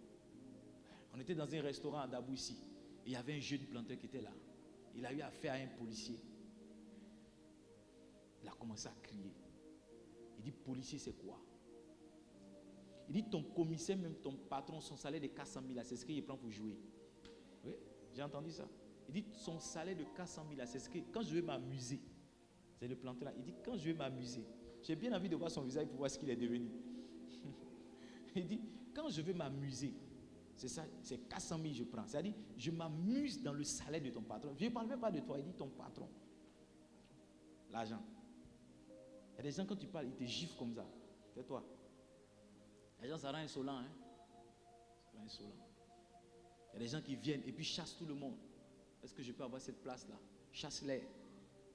On était dans un restaurant à Dabou ici. Il y avait un jeune planteur qui était là. Il a eu affaire à un policier. Il a commencé à crier. Il dit, policier, c'est quoi? Il dit, ton commissaire, même ton patron, son salaire de 400 000, c'est ce qu'il prend pour jouer. Oui, j'ai entendu ça. Il dit, son salaire de 400 000, c'est ce que, quand je vais m'amuser, c'est le planteur là, il dit, quand je vais m'amuser, j'ai bien envie de voir son visage pour voir ce qu'il est devenu. Il dit, quand je vais m'amuser, c'est ça, c'est 400 000 je prends. C'est-à-dire, je m'amuse dans le salaire de ton patron. Je ne parle même pas de toi, il dit ton patron. L'argent. Il y a des gens, quand tu parles, ils te giflent comme ça. Tais-toi. Les gens, ça rend insolent. Hein? Ça rend insolent. Il y a des gens qui viennent et puis chassent tout le monde. Est-ce que je peux avoir cette place-là? Chasse-les.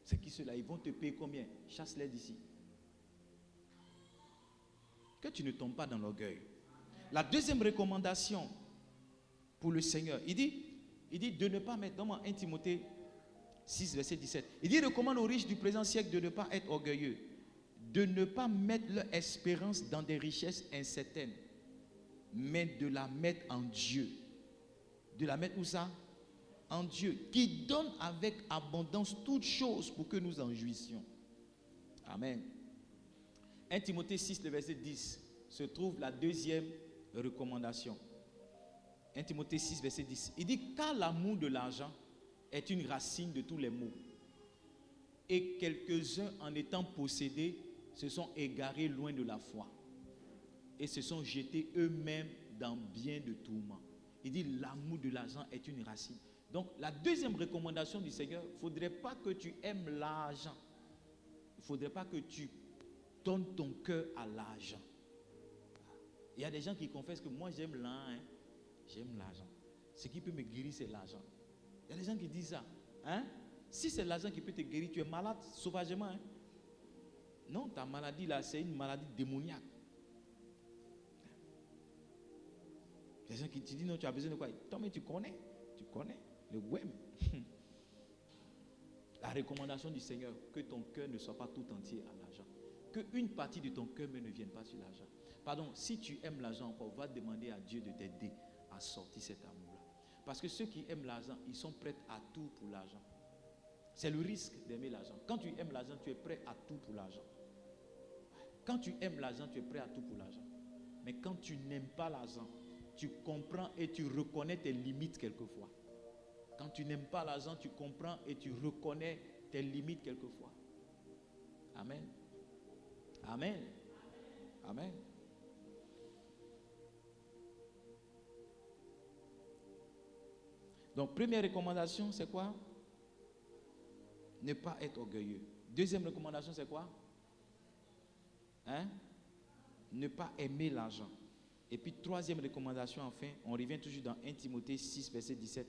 C'est qui ceux-là? Ils vont te payer combien? Chasse-les d'ici. Que tu ne tombes pas dans l'orgueil. La deuxième recommandation pour le Seigneur, il dit de ne pas mettre, dans 1 Timothée 6, verset 17, il dit, recommande aux riches du présent siècle de ne pas être orgueilleux, de ne pas mettre leur espérance dans des richesses incertaines, mais de la mettre en Dieu. De la mettre où ça? En Dieu, qui donne avec abondance toutes choses pour que nous en jouissions. Amen. 1 Timothée 6, le verset 10, se trouve la deuxième recommandation. 1 Timothée 6, verset 10. Il dit, car l'amour de l'argent est une racine de tous les maux. Et quelques-uns, en étant possédés, se sont égarés loin de la foi. Et se sont jetés eux-mêmes dans bien de tourments. Il dit, l'amour de l'argent est une racine. Donc, la deuxième recommandation du Seigneur, il ne faudrait pas que tu aimes l'argent. Il ne faudrait pas que tu donnes ton cœur à l'argent. Il y a des gens qui confessent que moi j'aime l'argent. Hein? J'aime l'argent. Ce qui peut me guérir, c'est l'argent. Il y a des gens qui disent ça. Hein? Si c'est l'argent qui peut te guérir, tu es malade sauvagement. Hein? Non, ta maladie là, c'est une maladie démoniaque. Il y a des gens qui te disent non, tu as besoin de quoi? Toi, mais tu connais le WEM. La recommandation du Seigneur, que ton cœur ne soit pas tout entier à l'argent. Qu'une partie de ton cœur ne vienne pas sur l'argent. Pardon, si tu aimes l'argent encore, va demander à Dieu de t'aider à sortir cet amour-là. Parce que ceux qui aiment l'argent, ils sont prêts à tout pour l'argent. C'est le risque d'aimer l'argent. Quand tu aimes l'argent, tu es prêt à tout pour l'argent. Quand tu aimes l'argent, tu es prêt à tout pour l'argent. Mais quand tu n'aimes pas l'argent, tu comprends et tu reconnais tes limites quelquefois. Quand tu n'aimes pas l'argent, tu comprends et tu reconnais tes limites quelquefois. Amen. Amen. Amen. Donc, première recommandation, c'est quoi? Ne pas être orgueilleux. Deuxième recommandation, c'est quoi? Ne pas aimer l'argent. Et puis, troisième recommandation, enfin, on revient toujours dans 1 Timothée 6, verset 17.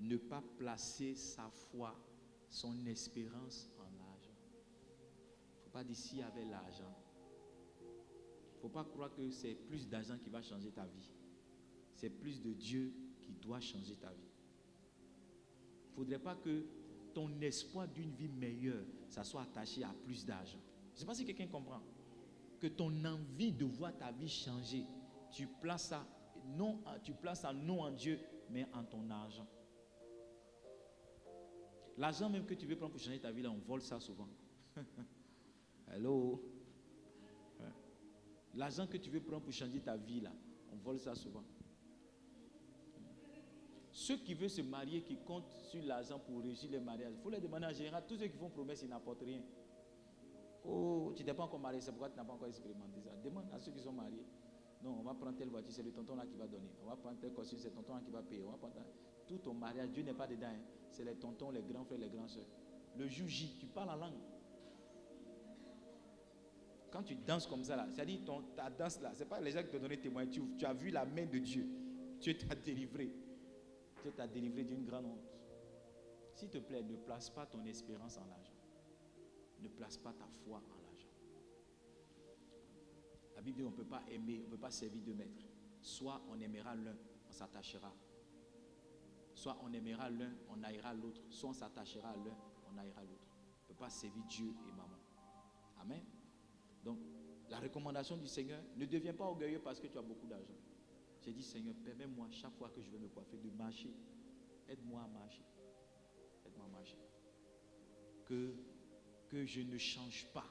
Ne pas placer sa foi, son espérance en l'argent. Il ne faut pas dire s'il y avait l'argent. Il ne faut pas croire que c'est plus d'argent qui va changer ta vie. C'est plus de Dieu qui doit changer ta vie. Il ne faudrait pas que ton espoir d'une vie meilleure, ça soit attaché à plus d'argent. Je ne sais pas si quelqu'un comprend. Que ton envie de voir ta vie changer, tu places ça non en Dieu, mais en ton argent. L'argent même que tu veux prendre pour changer ta vie, là, on vole ça souvent. Hello? L'argent que tu veux prendre pour changer ta vie, là, on vole ça souvent. Ceux qui veulent se marier, qui comptent sur l'argent pour réussir le mariage, il faut les demander en général. Tous ceux qui font promesse, ils n'apportent rien. Oh, tu n'es pas encore marié, c'est pourquoi tu n'as pas encore expérimenté ça. Demande à ceux qui sont mariés. Non, on va prendre telle voiture, c'est le tonton là qui va donner. On va prendre tel costume, c'est le tonton là qui va payer. On va prendre tout ton mariage, Dieu n'est pas dedans. Hein. C'est les tontons, les grands frères, les grands soeurs. Le jour J, tu parles en langue. Quand tu danses comme ça là, c'est-à-dire ta danse là, c'est pas les gens qui te donnent témoignage. Tu as vu la main de Dieu. Dieu t'a délivré. Dieu t'a délivré d'une grande honte. S'il te plaît, ne place pas ton espérance en l'argent. Ne place pas ta foi en l'argent. La Bible dit on ne peut pas aimer, on ne peut pas servir deux maîtres. Soit on aimera l'un, on s'attachera. Soit on aimera l'un, on haïra l'autre. Soit on s'attachera à l'un, on haïra l'autre. On ne peut pas servir Dieu et maman. Amen. Donc, la recommandation du Seigneur, ne deviens pas orgueilleux parce que tu as beaucoup d'argent. J'ai dit, Seigneur, permets-moi chaque fois que je vais me coiffer de marcher. Aide-moi à marcher. Aide-moi à marcher. Que je ne change pas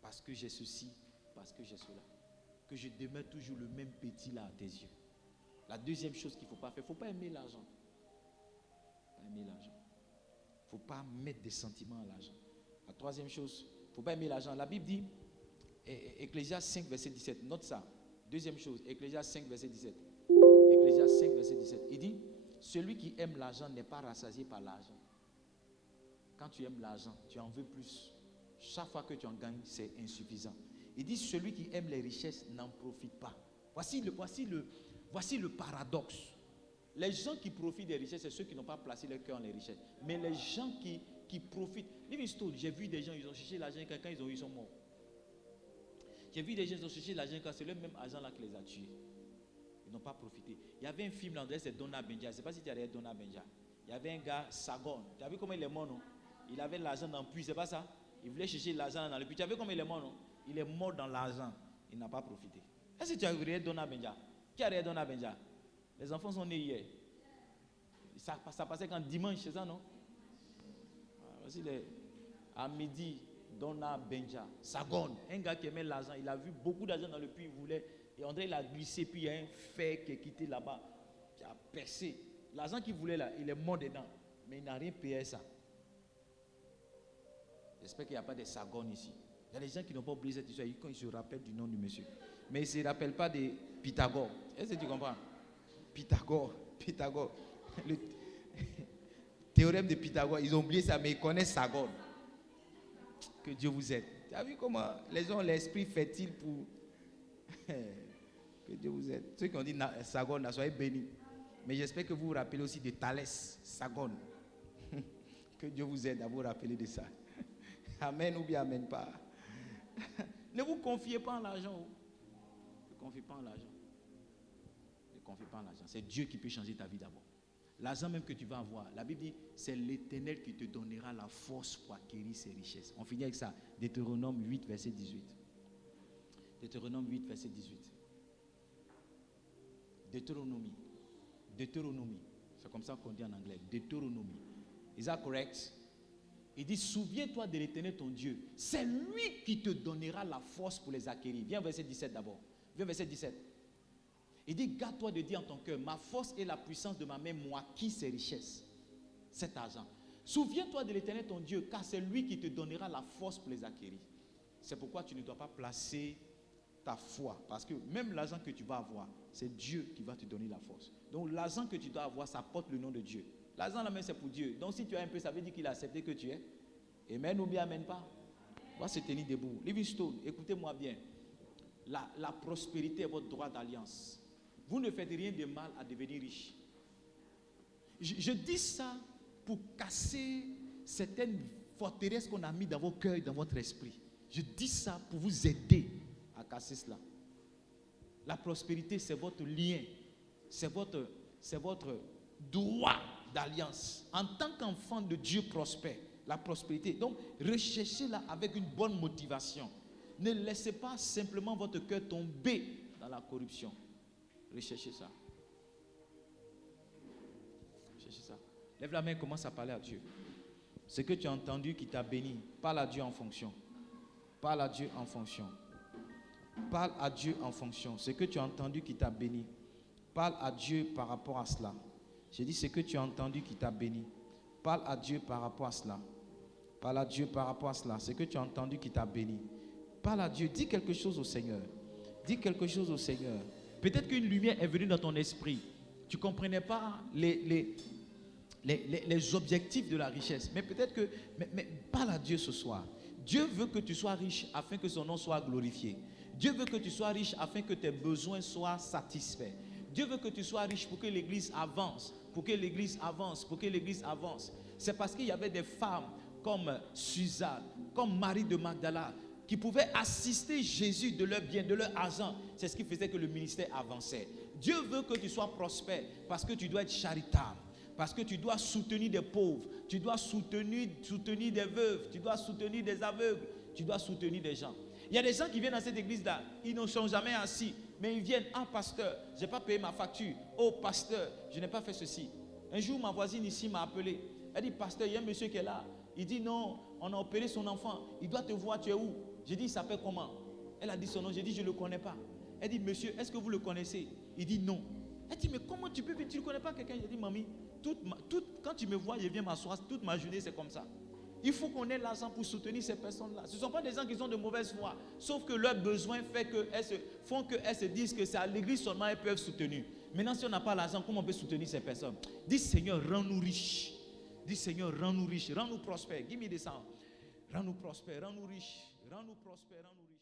parce que j'ai ceci, parce que j'ai cela. Que je demeure toujours le même petit là à tes yeux. La deuxième chose qu'il ne faut pas faire, il ne faut pas aimer l'argent. Pas aimer l'argent. Il ne faut pas mettre des sentiments à l'argent. La troisième chose, il ne faut pas aimer l'argent. La Bible dit, Ecclésiaste 5, verset 17, note ça. Deuxième chose, Ecclésiaste 5, verset 17. Ecclésiaste 5, verset 17. Il dit, celui qui aime l'argent n'est pas rassasié par l'argent. Quand tu aimes l'argent, tu en veux plus. Chaque fois que tu en gagnes, c'est insuffisant. Il dit, celui qui aime les richesses n'en profite pas. Voici le paradoxe. Les gens qui profitent des richesses, c'est ceux qui n'ont pas placé leur cœur dans les richesses. Mais les gens qui profitent, j'ai vu des gens, ils ont cherché l'argent, quand ils sont morts. J'ai vu des gens qui ont cherché l'argent quand c'est le même argent là qui les a tués. Ils n'ont pas profité. Il y avait un film là, c'est Donna Benja. Je ne sais pas si tu as regardé Donna Benja. Il y avait un gars, Sagon. Tu as vu comment il est mort, non? Il avait l'argent dans le puits, c'est pas ça? Il voulait chercher l'argent dans le puits. Tu as vu comment il est mort, non? Il est mort dans l'argent. Il n'a pas profité. Est-ce que tu as regardé Donna Benja? Qui a regardé Donna Benja? Les enfants sont nés hier. Ça passait quand dimanche, c'est ça, non? Voici à midi. Donna Benja, Sagon, un gars qui aimait l'argent, il a vu beaucoup d'argent dans le puits, il voulait, et André il a glissé, puis il y a un fer qui est quitté là-bas, qui a percé. L'argent qu'il voulait là, il est mort dedans, mais il n'a rien payé à ça. J'espère qu'il n'y a pas de Sagon ici. Il y a des gens qui n'ont pas oublié cette histoire, quand ils se rappellent du nom du monsieur. Mais ils ne se rappellent pas de Pythagore. Est-ce que tu comprends? Pythagore. Le théorème de Pythagore, ils ont oublié ça, mais ils connaissent Sagon. Que Dieu vous aide. Tu as vu comment les gens ont l'esprit fertile pour... Que Dieu vous aide. Ceux qui ont dit Sagon, soyez bénis. Mais j'espère que vous vous rappelez aussi de Thalès, Sagon. Que Dieu vous aide à vous rappeler de ça. Amen ou bien amen pas. Ne vous confiez pas en l'argent. Ne confiez pas en l'argent. Ne confiez pas en l'argent. C'est Dieu qui peut changer ta vie d'abord. L'argent même que tu vas avoir, la Bible dit, c'est l'Éternel qui te donnera la force pour acquérir ses richesses. On finit avec ça. Deutéronome 8, verset 18. Deutéronome 8, verset 18. Deutéronomie. Deutéronomie. C'est comme ça qu'on dit en anglais. Deutéronomie. Is that correct? Il dit, souviens-toi de l'Éternel ton Dieu. C'est lui qui te donnera la force pour les acquérir. Viens verset 17 d'abord. Viens verset 17. Il dit, garde-toi de dire en ton cœur, ma force et la puissance de ma main m'ont acquis ces richesses, cet argent. Souviens-toi de l'Éternel ton Dieu, car c'est lui qui te donnera la force pour les acquérir. C'est pourquoi tu ne dois pas placer ta foi. Parce que même l'argent que tu vas avoir, c'est Dieu qui va te donner la force. Donc l'argent que tu dois avoir, ça porte le nom de Dieu. L'argent là même c'est pour Dieu. Donc si tu as un peu, ça veut dire qu'il a accepté que tu es. Amen ou bien amen pas. On va se tenir debout. Livingstone, écoutez-moi bien. La prospérité est votre droit d'alliance. Vous ne faites rien de mal à devenir riche. Je dis ça pour casser certaines forteresses qu'on a mis dans vos cœurs et dans votre esprit. Je dis ça pour vous aider à casser cela. La prospérité, c'est votre lien. C'est votre droit d'alliance. En tant qu'enfant de Dieu prospère, la prospérité. Donc, recherchez-la avec une bonne motivation. Ne laissez pas simplement votre cœur tomber dans la corruption. Recherchez ça. Recherchez ça. Lève la main et commence à parler à Dieu. Ce que tu as entendu qui t'a béni, parle à Dieu en fonction. Parle à Dieu en fonction. Parle à Dieu en fonction. Ce que tu as entendu qui t'a béni, parle à Dieu par rapport à cela. J'ai dit ce que tu as entendu qui t'a béni. Parle à Dieu par rapport à cela. Parle à Dieu par rapport à cela. Ce que tu as entendu qui t'a béni. Parle à Dieu. Dis quelque chose au Seigneur. Dis quelque chose au Seigneur. Peut-être qu'une lumière est venue dans ton esprit. Tu ne comprenais pas les objectifs de la richesse. Mais peut-être que... Mais parle à Dieu ce soir. Dieu veut que tu sois riche afin que son nom soit glorifié. Dieu veut que tu sois riche afin que tes besoins soient satisfaits. Dieu veut que tu sois riche pour que l'église avance. Pour que l'église avance. Pour que l'église avance. C'est parce qu'il y avait des femmes comme Suzanne, comme Marie de Magdala, qui pouvaient assister Jésus de leur bien, de leur argent. C'est ce qui faisait que le ministère avançait. Dieu veut que tu sois prospère parce que tu dois être charitable. Parce que tu dois soutenir des pauvres. Tu dois soutenir des veuves. Tu dois soutenir des aveugles. Tu dois soutenir des gens. Il y a des gens qui viennent dans cette église-là. Ils ne sont jamais assis. Mais ils viennent. Ah, pasteur, je n'ai pas payé ma facture. Oh, pasteur, je n'ai pas fait ceci. Un jour, ma voisine ici m'a appelé. Elle dit, pasteur, il y a un monsieur qui est là. Il dit, non, on a opéré son enfant. Il doit te voir, tu es où? J'ai dit, il s'appelle comment? Elle a dit son nom. J'ai dit, je ne le connais pas. Elle dit, monsieur, est-ce que vous le connaissez? Il dit, non. Elle dit, mais comment tu peux, tu ne connais pas quelqu'un? J'ai dit, mamie, quand tu me vois, je viens m'asseoir, toute ma journée, c'est comme ça. Il faut qu'on ait l'argent pour soutenir ces personnes-là. Ce ne sont pas des gens qui sont de mauvaise foi. Sauf que leurs besoins font qu'elles se disent que c'est à l'église seulement elles peuvent soutenir. Maintenant, si on n'a pas l'argent, comment on peut soutenir ces personnes? Dis, Seigneur, rends-nous riches. Dis, Seigneur, rends-nous riches, rends-nous prospères. Give me des sound. Rends-nous prospères, rends-nous riches, rends-nous prospères, rends-nous riches.